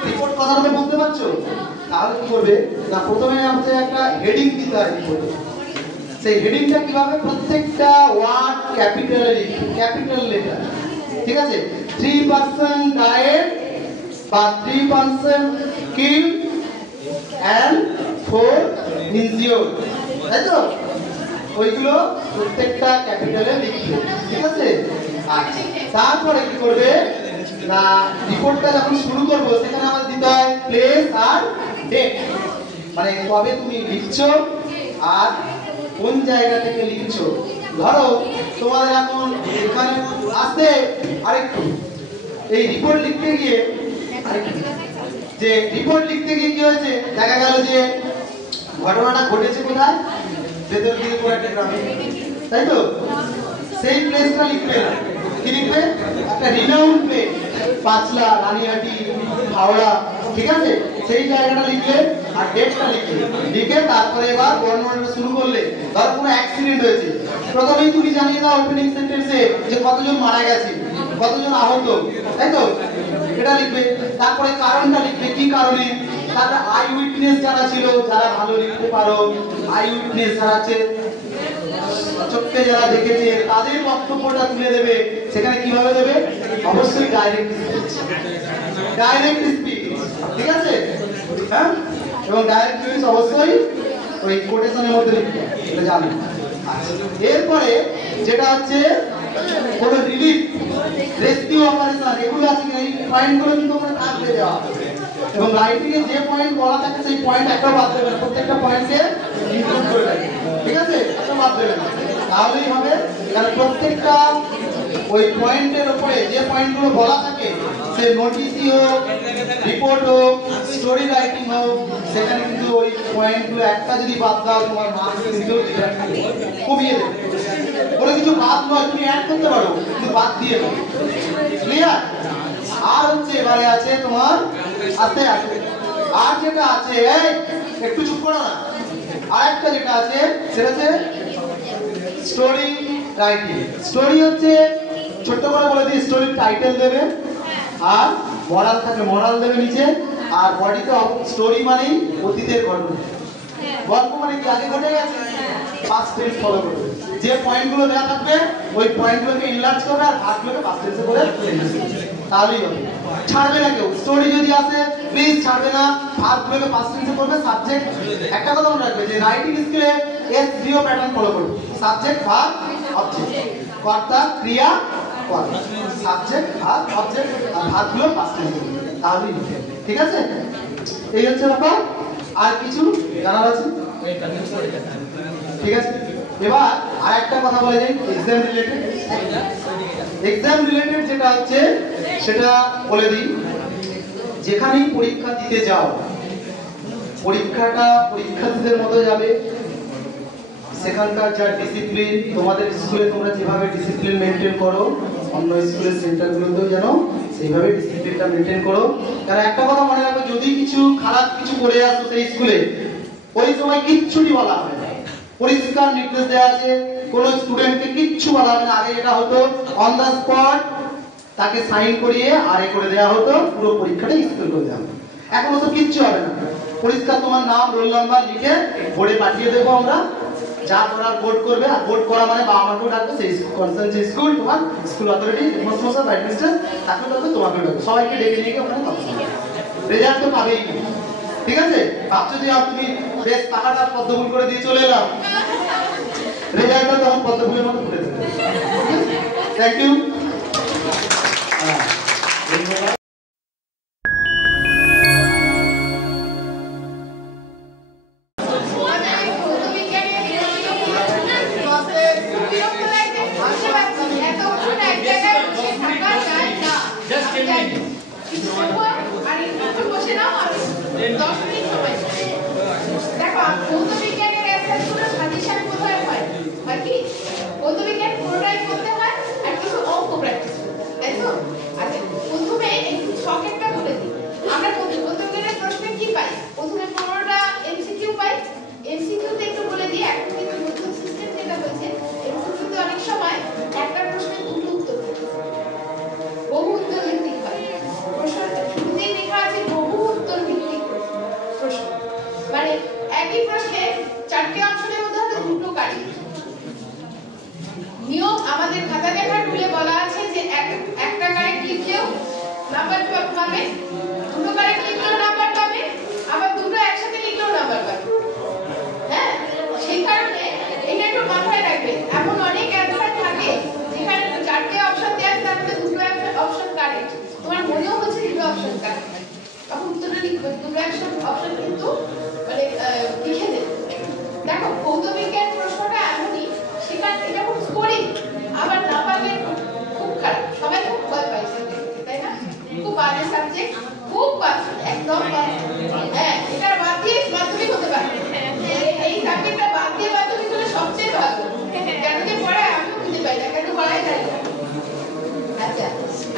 রিপোর্ট কথাটা বুঝতে পারছো? তাহলে কি করবে না, প্রথমে আমাদের একটা হেডিং দিতে হয় রিপোর্টে। সেই হেডিংটা কিভাবে? প্রত্যেকটা ওয়ার্ড ক্যাপিটালে লিখবে, ক্যাপিটাল লেটার, ঠিক আছে? 3% died বা 3% killed and 4 injured, তাই তো? ওইগুলো প্রত্যেকটা ক্যাপিটালে লিখবে, ঠিক আছে? আচ্ছা, তারপরে কি করবে না, রিপোর্টটা যখন শুরু করবো সেখানে আমাদের দিতে হয় প্লেস আর ডেট, মানে কবে তুমি লিখছো আর কোন জায়গা থেকে লিখছো। ধরো তোমাদের এখন এখানে আসতে আরেকটু এই রিপোর্ট লিখতে গিয়ে যে রিপোর্ট লিখতে গিয়ে কি হয়েছে, দেখা গেল যে ঘটনাটা ঘটেছে কোথায়? ভেতর দিকে কোনো একটা গ্রামে, তাই তো? সেই প্লেসটা লিখবে না, কি লিখবে? একটা রিনাউন্ড প্লেস, পাঁচলা, রানীহাটি, হাওড়া, ঠিক আছে, সেই জায়গাটা লিখলে আর ডেটটা লিখে তারপরে এবার বর্ণনাটা শুরু করলে। ধরো কোনো অ্যাক্সিডেন্ট হয়েছে, প্রথমেই তুমি জানিয়ে দাও ওপেনিং সেন্টেন্সে যে কতজন মারা গেছে, কতজন আহত, তাই তো, এটা লিখবে। তারপরে কারণটা লিখবে, কি কারণে। তারপরে আই উইটনেস যারা ছিল, যারা ভালো লিখতে পারো, আই উইটনেস যারা আছে, চোখে যারা দেখেছে, তাদের বক্তব্যটা তুলে দেবে। সেখানে কিভাবে দেবে? অবশ্যই ডাইরেক্ট স্পিচ, ঠিক আছে, হ্যাঁ। এবং ডাইরেক্ট স্পিচ অবশ্যই ওই কোটেশনের মধ্যে লিখবে, এটা জানো। আচ্ছা, এরপরে যেটা হচ্ছে কোনো রিলিফ, রেস্কিউ অপারেশন, এগুলো আছে কিনা, এই পয়েন্টগুলো কিন্তু ওখানে থাকবে দেওয়া। এবং রাইটিং এ যে পয়েন্ট বলা থাকে সেই পয়েন্ট একটা বাদ দেবে না, প্রত্যেকটা পয়েন্টকে ইনক্লুড করে দেবে, ঠিক আছে, একটা বাদ দেবে না, তাহলেই হবে। কারণ প্রত্যেকটা ওই পয়েন্টের উপরে যে পয়েন্টগুলো বলা থাকে, সে নোটিশই হোক, রিপোর্ট হোক, স্টোরি রাইটিং হোক, সেখানে কিন্তু ওই পয়েন্টগুলো একটা যদি বাদ দাও, তোমার মার্কস কিন্তু কমিয়ে দেবে। কোনো কিছু বাদ নয়, তুমি অ্যাড করতে পারো, কিন্তু বাদ দিয়ে দেবে, ক্লিয়ার। আর হচ্ছে এবারে আছে তোমার আস্তে আস্তে, আর যেটা আছে, এই একটু চুপ করো না, আরেকটা যেটা আছে সেটা হচ্ছে স্টোরি রাইটিং। স্টোরি হচ্ছে ছোট্ট করে বলে দিই, স্টোরির টাইটেল দেবে, আর মরাল থাকলে মরাল দেবে নিচে, আর বডিতে স্টোরি মানেই অতীতের ঘটনা, গল্প মানে কি আগে ঘটে গেছে, পাস্ট টেন্স ফলো করবে। যে পয়েন্টগুলো দেওয়া থাকবে ওই পয়েন্টগুলোকে ইনলার্জ করবে, আর ভার্বগুলোকে পাস্ট টেন্সে করে তাহলেই হবে। ছাড়বে না কেউ, স্টোরি যদি আসে প্লিজ ছাড়বে না, ভার্বগুলোকে পাস্ট টেন্সে করবে। সাবজেক্ট একটা কথা মনে রাখবে যে রাইটিং স্কিলে SVO প্যাটার্ন ফলো করবে, সাবজেক্ট ভার্ব অবজেক্ট, কর্তা ক্রিয়া কর্ম, সাবজেক্ট ভার্ব অবজেক্ট, আর ভার্বগুলো পাস্ট টেন্সে, তাহলেই হবে, ঠিক আছে। এই হচ্ছে ব্যাপার। আর কিছু জানার আছে? ঠিক আছে, এবার আরেকটা কথা বলে যাই এক্সাম রিলেটেড। এক্সাম রিলেটেড যেটা হচ্ছে সেটা বলে দিই, যেখানেই পরীক্ষা দিতে যাও, পরীক্ষাটা পরীক্ষার্থীদের মতো যাবে। সেখানকার যা ডিসিপ্লিন, তোমাদের স্কুলে তোমরা যেভাবে ডিসিপ্লিন মেনটেন করো, অন্য স্কুলের সেন্টারগুলোতেও যেন সেইভাবে ডিসিপ্লিনটা মেনটেন করো। কারণ একটা কথা মনে রাখবে, যদি কিছু খারাপ কিছু করে আসো সেই স্কুলে, ওই সময় কিচ্ছুটি বলা হবে না, পরিষ্কার নির্দেশ দেওয়া আছে, কোনো স্টুডেন্টকে কিচ্ছু বলা হবে না। আগে এটা হতো অন দ্য স্পট, তাকে সাইন করিয়ে আরে করে দেওয়া হতো, পুরো পরীক্ষাটা স্কুল করে দেওয়া হতো। এখন ওসব কিচ্ছু হবে না, পরিষ্কার তোমার নাম রোল নাম্বার লিখে বোর্ডে পাঠিয়ে দেবো আমরা, যা করার বোর্ড করবে। আর বোর্ড করা মানে বাবা মাকেও ডাকবে, সেই কনসার্ন যে স্কুল, তোমার স্কুল অথরিটি, হেডমাস্টার, অ্যাডমিনিস্ট্রেটর, তাকেও ডাকবে, তোমাকেও ডাকবে, সবাইকে ডেকে নিয়ে গিয়ে ওখানে কথা বলবে। রেজাল্ট তো পাবেই, ঠিক আছে। ভাবছো যে আপনি বেশ টাকাটা পদ্মফুল করে দিয়ে চলে এলাম, রেজাল্টটা তখন পদ্মফুলের মতো ফুটে দেবে। Thank you.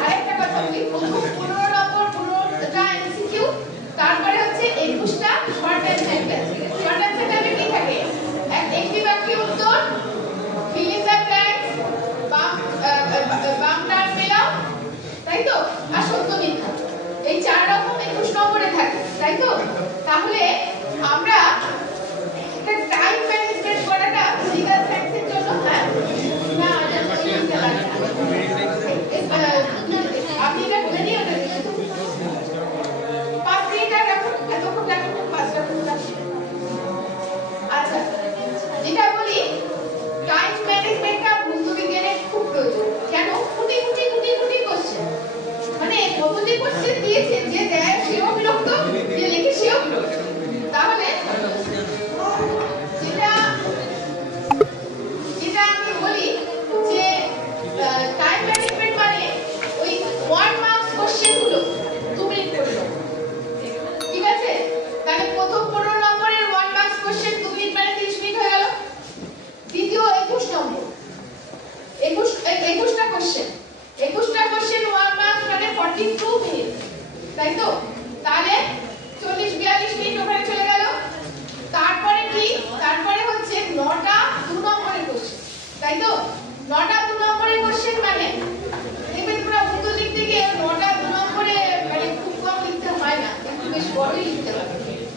আরেকটা কথা বলি, 15 নম্বর 15টা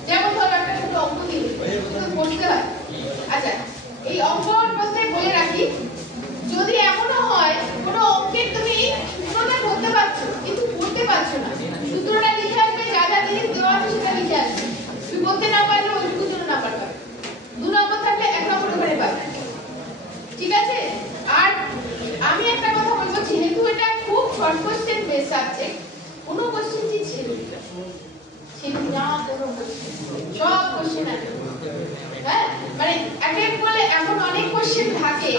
যেমন ধরো একটা ছোট অঙ্ক দিলে করতে হয়। আচ্ছা, এই অঙ্ক প্রশ্নে বলে রাখি, যদি এমনও হয় কোনো অঙ্কের তুমি সূত্রটা ধরতে পারছো কিন্তু করতে পারছো না, সূত্রটা লিখে আসবে, যা যা জিনিস দেওয়া আছে সেটা লিখে আসবে। তুমি করতে না পারলে ওই সূত্র নাম্বার পাবে, 2 নম্বর থাকলে 1 নম্বর করে পাবে। ঠিক আছে? আর আমি একটা কথা বলবো, যেহেতু এটা খুব শর্ট কোশ্চেন বেস সাবজেক্ট, কোনো কোশ্চেন কি ছিল না, কোনো কোশ্চেন সব কোশ্চেন আছে। হ্যাঁ, মানে এক বলে এমন অনেক কোশ্চেন থাকে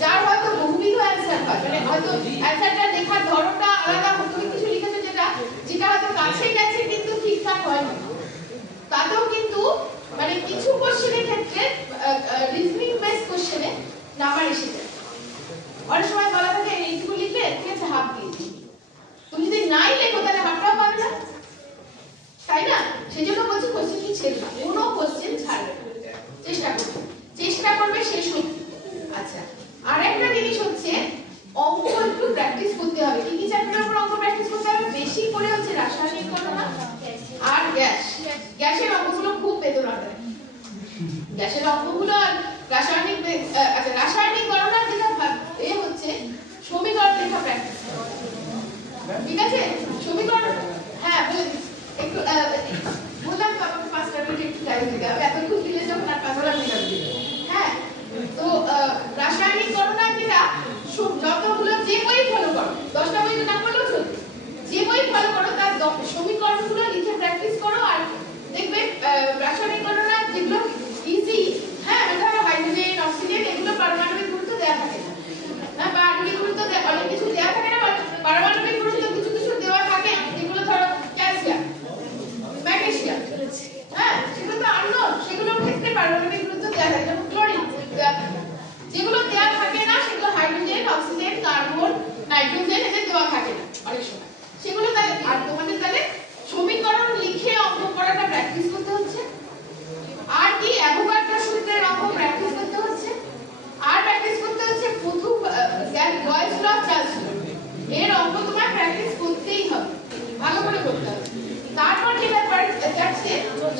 যার হয়তো বহুবিধ অ্যানসার হয়, মানে হয়তো অ্যানসারটা লেখার ধরনটা আলাদা, তুমি কিছু লিখেছো যেটা হয়তো কাছে গেছে কিন্তু ঠিকঠাক হয়নি। তাতেও কিন্তু মানে কিছু কোশ্চেনের ক্ষেত্রে রিজনিং বেস কোশ্চেনে নাম্বার এসে যায়। অনেক সময় বলা থাকে এইটুকু লিখলে ঠিক আছে, হাফ দিয়েছি। তুমি যদি নাই লেখো তাহলে হাফটাও পাবে না, তাই না? সেজন্য বলছি কোশ্চেন কি ছেড়ে না, কোনো কোশ্চেন ছাড়বে না, চেষ্টা করবে শেষ অবধি। আচ্ছা, আর একটা জিনিস হচ্ছে অঙ্ক একটু প্র্যাকটিস করতে হবে। কি কি চ্যাপ্টারের উপর অঙ্ক প্র্যাকটিস করতে হবে? বেশি করে হচ্ছে রাসায়নিক গণনা আর গ্যাসের অঙ্কগুলো খুব বেদনা দেয়। গ্যাসের অঙ্কগুলো আর রাসায়নিক আচ্ছা, রাসায়নিক গণনা যেটা হচ্ছে সমীকরণ লেখা প্র্যাকটিস, ঠিক আছে? সমীকরণ, হ্যাঁ বলে একটু বললাম তো আমাকে 5টা মিনিট একটু টাইম দিতে হবে, এতক্ষণ দিলে যখন আর 15 মিনিট দিবে। হ্যাঁ, তো রাসায়নিক গণনা যেটা যতগুলো যে বই ফলো করো, 10টা বই না পড়লেও চলবে, যে বই ফলো করো তার সমীকরণগুলো লিখে প্র্যাকটিস করো। আর দেখবে রাসায়নিক গণনা যেগুলো ইজি, হ্যাঁ ধরো হাইড্রোজেন, অক্সিজেন, এগুলো পারমাণবিক গুরুত্ব দেওয়া থাকে না, বা আণবিক গুরুত্ব অনেক কিছু দেওয়া থাকে না, পারমাণবিক গুরুত্ব কিছু কিছু দেওয়া থাকে, যেগুলো ধরো ক্যালসিয়াম, ম্যাগনেসিয়াম, হ্যাঁ সেগুলো তো আননোন, সেগুলোর ক্ষেত্রে পারমাণবিক গুরুত্ব দেওয়া থাকে। যেমন ক্লোরিন, যেগুলো দেওয়া থাকে না সেগুলো হাইড্রোজেন, অক্সিজেন, কার্বন, নাইট্রোজেন, এদের দেওয়া থাকে না অনেক সময়, সেগুলো তাহলে। আর তোমাদের তাহলে সমীকরণ লিখে অঙ্ক করাটা প্র্যাকটিস করতে হচ্ছে। আর কি অ্যাভোগাড্রো সূত্রের অঙ্ক প্র্যাকটিস করতে হচ্ছে। আর প্র্যাকটিস করতে হচ্ছে প্রথম বয়েলস ল, চার্লস ল, এর অঙ্ক তোমার প্র্যাকটিস করতেই হবে, ভালো করে করতে হবে। তারপর যেটা যাচ্ছে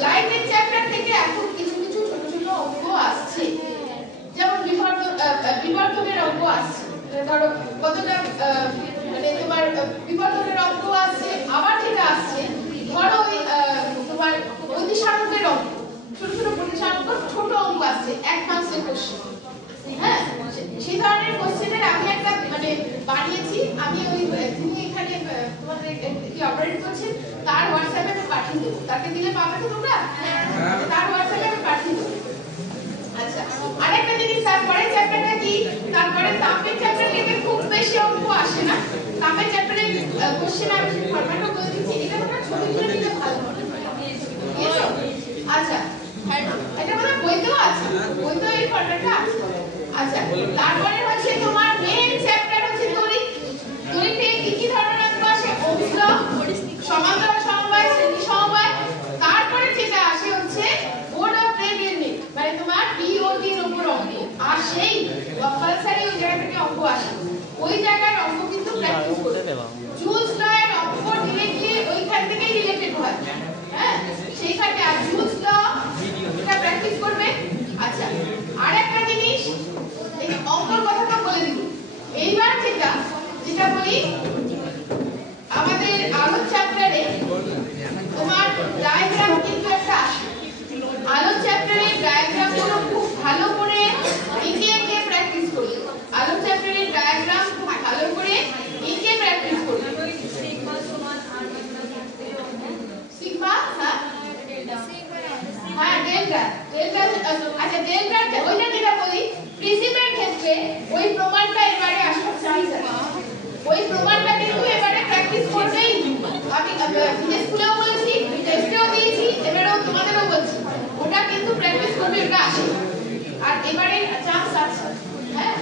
লাইনের চ্যাপ্টার থেকে এখন কিছু কিছু ছোট ছোট অঙ্ক আসছে, যেমন বিবর্ধনের অঙ্ক আসছে, ধরো কতটা মানে তোমার বিবর্ধনের অঙ্ক আসছে। আবার যেটা আসছে ধরো ওই তোমার প্রতিসারকের অঙ্ক, ছোট ছোট প্রতিসারক ছোট অঙ্ক আসছে, 1 মার্কসের কোশ্চেন। হ্যাঁ, সেই ধরনের কোশ্চেনের আমি একটা মানে বানিয়েছি, আমি ওই যিনি এখানে তোমাদের কি অপারেট করছেন তার হোয়াটসঅ্যাপে আমি পাঠিয়ে দেবো, তাকে দিলে পাবে তো তোমরা, তার হোয়াটসঅ্যাপে আমি পাঠিয়ে দেবো। আচ্ছা, আরেকটা জিনিস, তারপরে চ্যাপ্টারটা কি, তারপরে তাপের চ্যাপ্টার থেকে খুব বেশি অঙ্ক আসে না, তাপের চ্যাপ্টারে কোশ্চেন আমি সেই ফরম্যাটও বলে দিচ্ছি, এটা তোমরা ছবি তুলে নিলে ভালো হবে। আচ্ছা, এটা মানে বইতেও আছে, বইতেও এই ফরম্যাটটা আছে। আচ্ছা, তারপরে হচ্ছে তোমার মেইন চ্যাপ্টার হচ্ছে তড়িৎ। তড়িৎে কি কি ধরনের অঙ্ক আসে? ওহমস ল, সমান্তরাল সমবায়, শ্রেণী সমবায়। তারপরে যেটা আসে হচ্ছে বোর্ড অফ ট্রেড ইউনিট, মানে তোমার বিওটি এর উপর অঙ্ক। আর সেই কম্পালসারি ওই জায়গা থেকে অঙ্ক আসে, ওই জায়গার অঙ্ক কিন্তু প্র্যাকটিস করতে হবে। জুলস ল এর অঙ্ক ডিরেক্টলি ওইখান থেকেই রিলেটেড হয়, হ্যাঁ সেইখানে। আর জুলস ল এটা প্র্যাকটিস করবে। আচ্ছা, আরেকটা জিনিস, এই অঙ্কর কথা তো বলে দিই, এইবার যেটা বলি আমাদের আলোর চ্যাপ্টারে তোমার ডায়াগ্রাম কিন্তু একটা আসে। আলোর চ্যাপ্টারে ডায়াগ্রামগুলো খুব ভালো করে এঁকে এঁকে প্র্যাকটিস করি। আলোর চ্যাপ্টারে ডায়াগ্রাম খুব ভালো করে এঁকে প্র্যাকটিস করি। সিগমা, হ্যাঁ ডেল্টা, আচ্ছা ডেল্টা ওইটা যেটা বলি প্রিজমের ক্ষেত্রে ওই প্রমাণটা এবারে আসা চাই, ওই প্রমাণটা কিন্তু এবারে প্র্যাকটিস করবেই। আমি স্কুলেও বলেছি, টেস্টেও দিয়েছি, এবারেও তোমাদেরও বলছি, ওটা কিন্তু প্র্যাকটিস করবে, এটা আসে। আর এবারে চান্স আছে, হ্যাঁ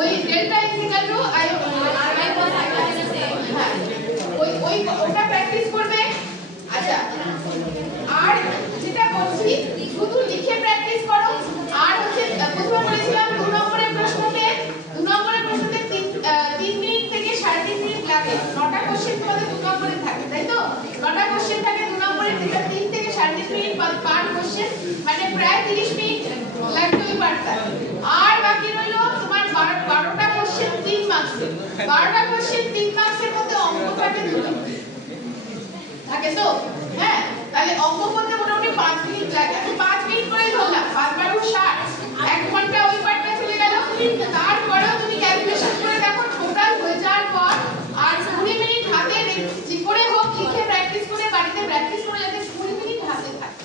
ওই ডেল্টা ইন্টিগ্রাল টু হ্যাঁ ওই ওটা প্র্যাকটিস করবে। আচ্ছা, আর যেটা বলছি শুধু লিখে প্র্যাকটিস করো। আর হচ্ছে প্রথমে বলেছিলাম 2 নম্বরের প্রশ্নতে 3 মিনিট থেকে 3.5 মিনিট লাগে। 9টা কোশ্চেন তোমাদের 2 নম্বরে থাকে, তাই তো? 9টা কোশ্চেন থাকে 2 নম্বরে, যেটা 3 থেকে 3.5 কোশ্চেন, মানে প্রায় 30 মিনিট লাগবে ওই পার্টটা। আর বাকি রইলো তোমার 12টা কোশ্চেন 3 মার্কসের। 12টা কোশ্চেন 3 মার্কসের মধ্যে অঙ্ক থাকে 2টি থাকে তো। হ্যাঁ, তাহলে অঙ্ক করতে মোটামুটি 5 মিনিট লাগে। আমি 5 মিনিট করেই ধরলাম, 5 × 60, 1 ঘন্টা ওই পার্টটা চলে গেল। তারপরেও তুমি ক্যালকুলেশন করে দেখো টোটাল হয়ে যাওয়ার পর আর 20 মিনিট হাতে যে করে হোক লিখে প্র্যাকটিস করে বাড়িতে প্র্যাকটিস করে যাতে 20 মিনিট হাতে থাকে,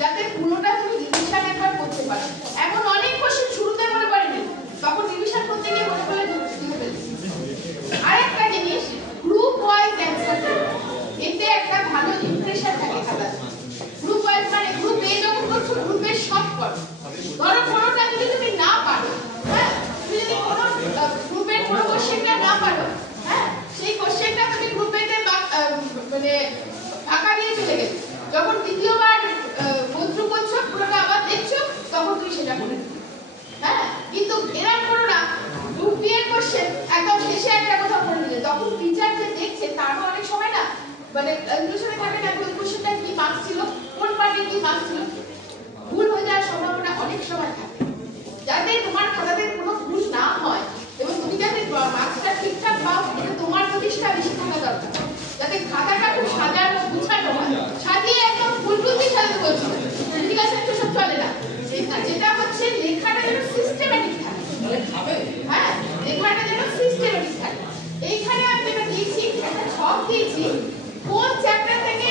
যাতে পুরোটা তুমি রিভিশন একবার করতে পারো। এখন অনেক কোশ্চেন শুরুতে মনে পড়েনি, তখন রিভিশন করতে গিয়ে মনে পড়লে দিয়ে ফেলছি। আরেকটা জিনিস, গ্রুপ ওয়াইজ অ্যানসার এতে একটা ভালো ইমপ্রেশন থাকে খাতাতে। গ্রুপ ওয়াইজ মানে গ্রুপ এ যখন করছো গ্রুপের সব করো। ধরো কোনোটা যদি তুমি না পারো, হ্যাঁ, তুমি যদি কোনো গ্রুপের কোনো কোশ্চেনটা না পারো, হ্যাঁ, সেই কোশ্চেনটা তুমি গ্রুপেতে মানে ফাঁকা দিয়ে চলে গেলে, যখন দ্বিতীয়বার বন্ধু করছো পুরোটা আবার দেখছো, তখন তুমি সেটা করে দিবে। হ্যাঁ, কিন্তু এরকম করো না, গ্রুপ বি এর কোশ্চেন একদম শেষে একটা কথা পড়ে দিলে, তখন টিচার যে দেখছে তারও অনেক সময় না মানে কনফিউশনে থাকে না ওই কোশ্চেনটা কি মার্কস ছিল, কোন পার্টে কি মার্কস ছিল, ভুল হয়ে যাওয়ার সম্ভাবনা অনেক সময় থাকে। যাতে তোমার খাতাতে কোনো ভুল না হয় এবং তুমি যাতে মার্কসটা ঠিকঠাক পাও, এটা তোমার প্রতিষ্ঠা বেশি থাকা দরকার। যাতে খাতাটা খুব সাজানো গুছানো হয়, সাজিয়ে একদম ভুল দিয়ে সাজাতে বলছি, ঠিক আছে, একটু সব চলে না। যেটা হচ্ছে লেখাটা যেন সিস্টেমেটিক থাকে। হ্যাঁ, লেখাটা যেন সিস্টেমেটিক থাকে। এইখানে আমি যেটা দিয়েছি, একটা ছক দিয়েছি, কোন চ্যাপ্টার থেকে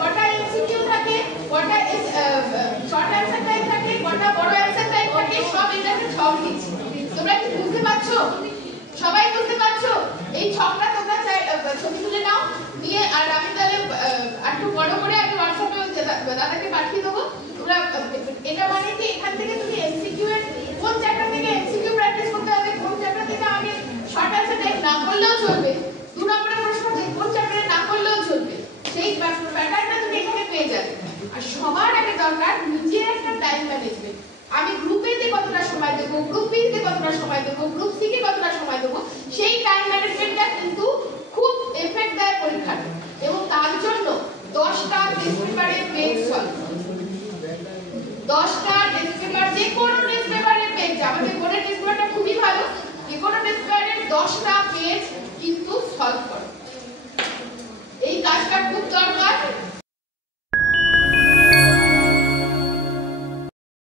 কটা এমসিকিউ থাকে, কটা শর্ট অ্যানসার টাইপ থাকে, কটা বড় অ্যানসার টাইপ থাকে, সব এটা একটা ছক দিয়েছি। তোমরা কি বুঝতে পারছো? সবাই বুঝতে পারছো? এই ছকটা তোমরা ছবি তুলে নাও নিয়ে, আর আমি তাহলে একটু বড় করে আমি হোয়াটসঅ্যাপে দাদাকে পাঠিয়ে দেবো। তোমরা এটা মানে কি এখান থেকে তুমি এমসিকিউ এর কোন চ্যাপ্টার থেকে এমসিকিউ প্র্যাকটিস করতে হবে, কোন চ্যাপ্টার থেকে আমি শর্ট অ্যানসার টাইপ না করলেও চলবে, 2 নম্বরের প্রশ্ন কোন চ্যাপ্টারে না করলেও চলবে, সেই প্যাটার্নটা তুমি এখানে পেয়ে যাবে। আর সবার আগে দরকার নিজের একটা টাইম ম্যানেজমেন্ট। আমি গ্রুপ এ তে কতটা সময় দেব, গ্রুপ বি তে কতটা সময় দেব, গ্রুপ সি কে কতটা সময় দেব, সেই টাইম ম্যানেজমেন্টটা কিন্তু খুব এফেক্ট দেয় পরীক্ষাতে। এবং তার জন্য 10টা টেস্ট পেপারের পেজ সলভ, 10টা টেস্ট পেপার, যে কোনো টেস্ট পেপারের পেজ, আমাদের বোর্ডের টেস্ট পেপারটা খুবই ভালো, যে কোনো টেস্ট পেপারের 10টা পেজ কিন্তু সলভ করো।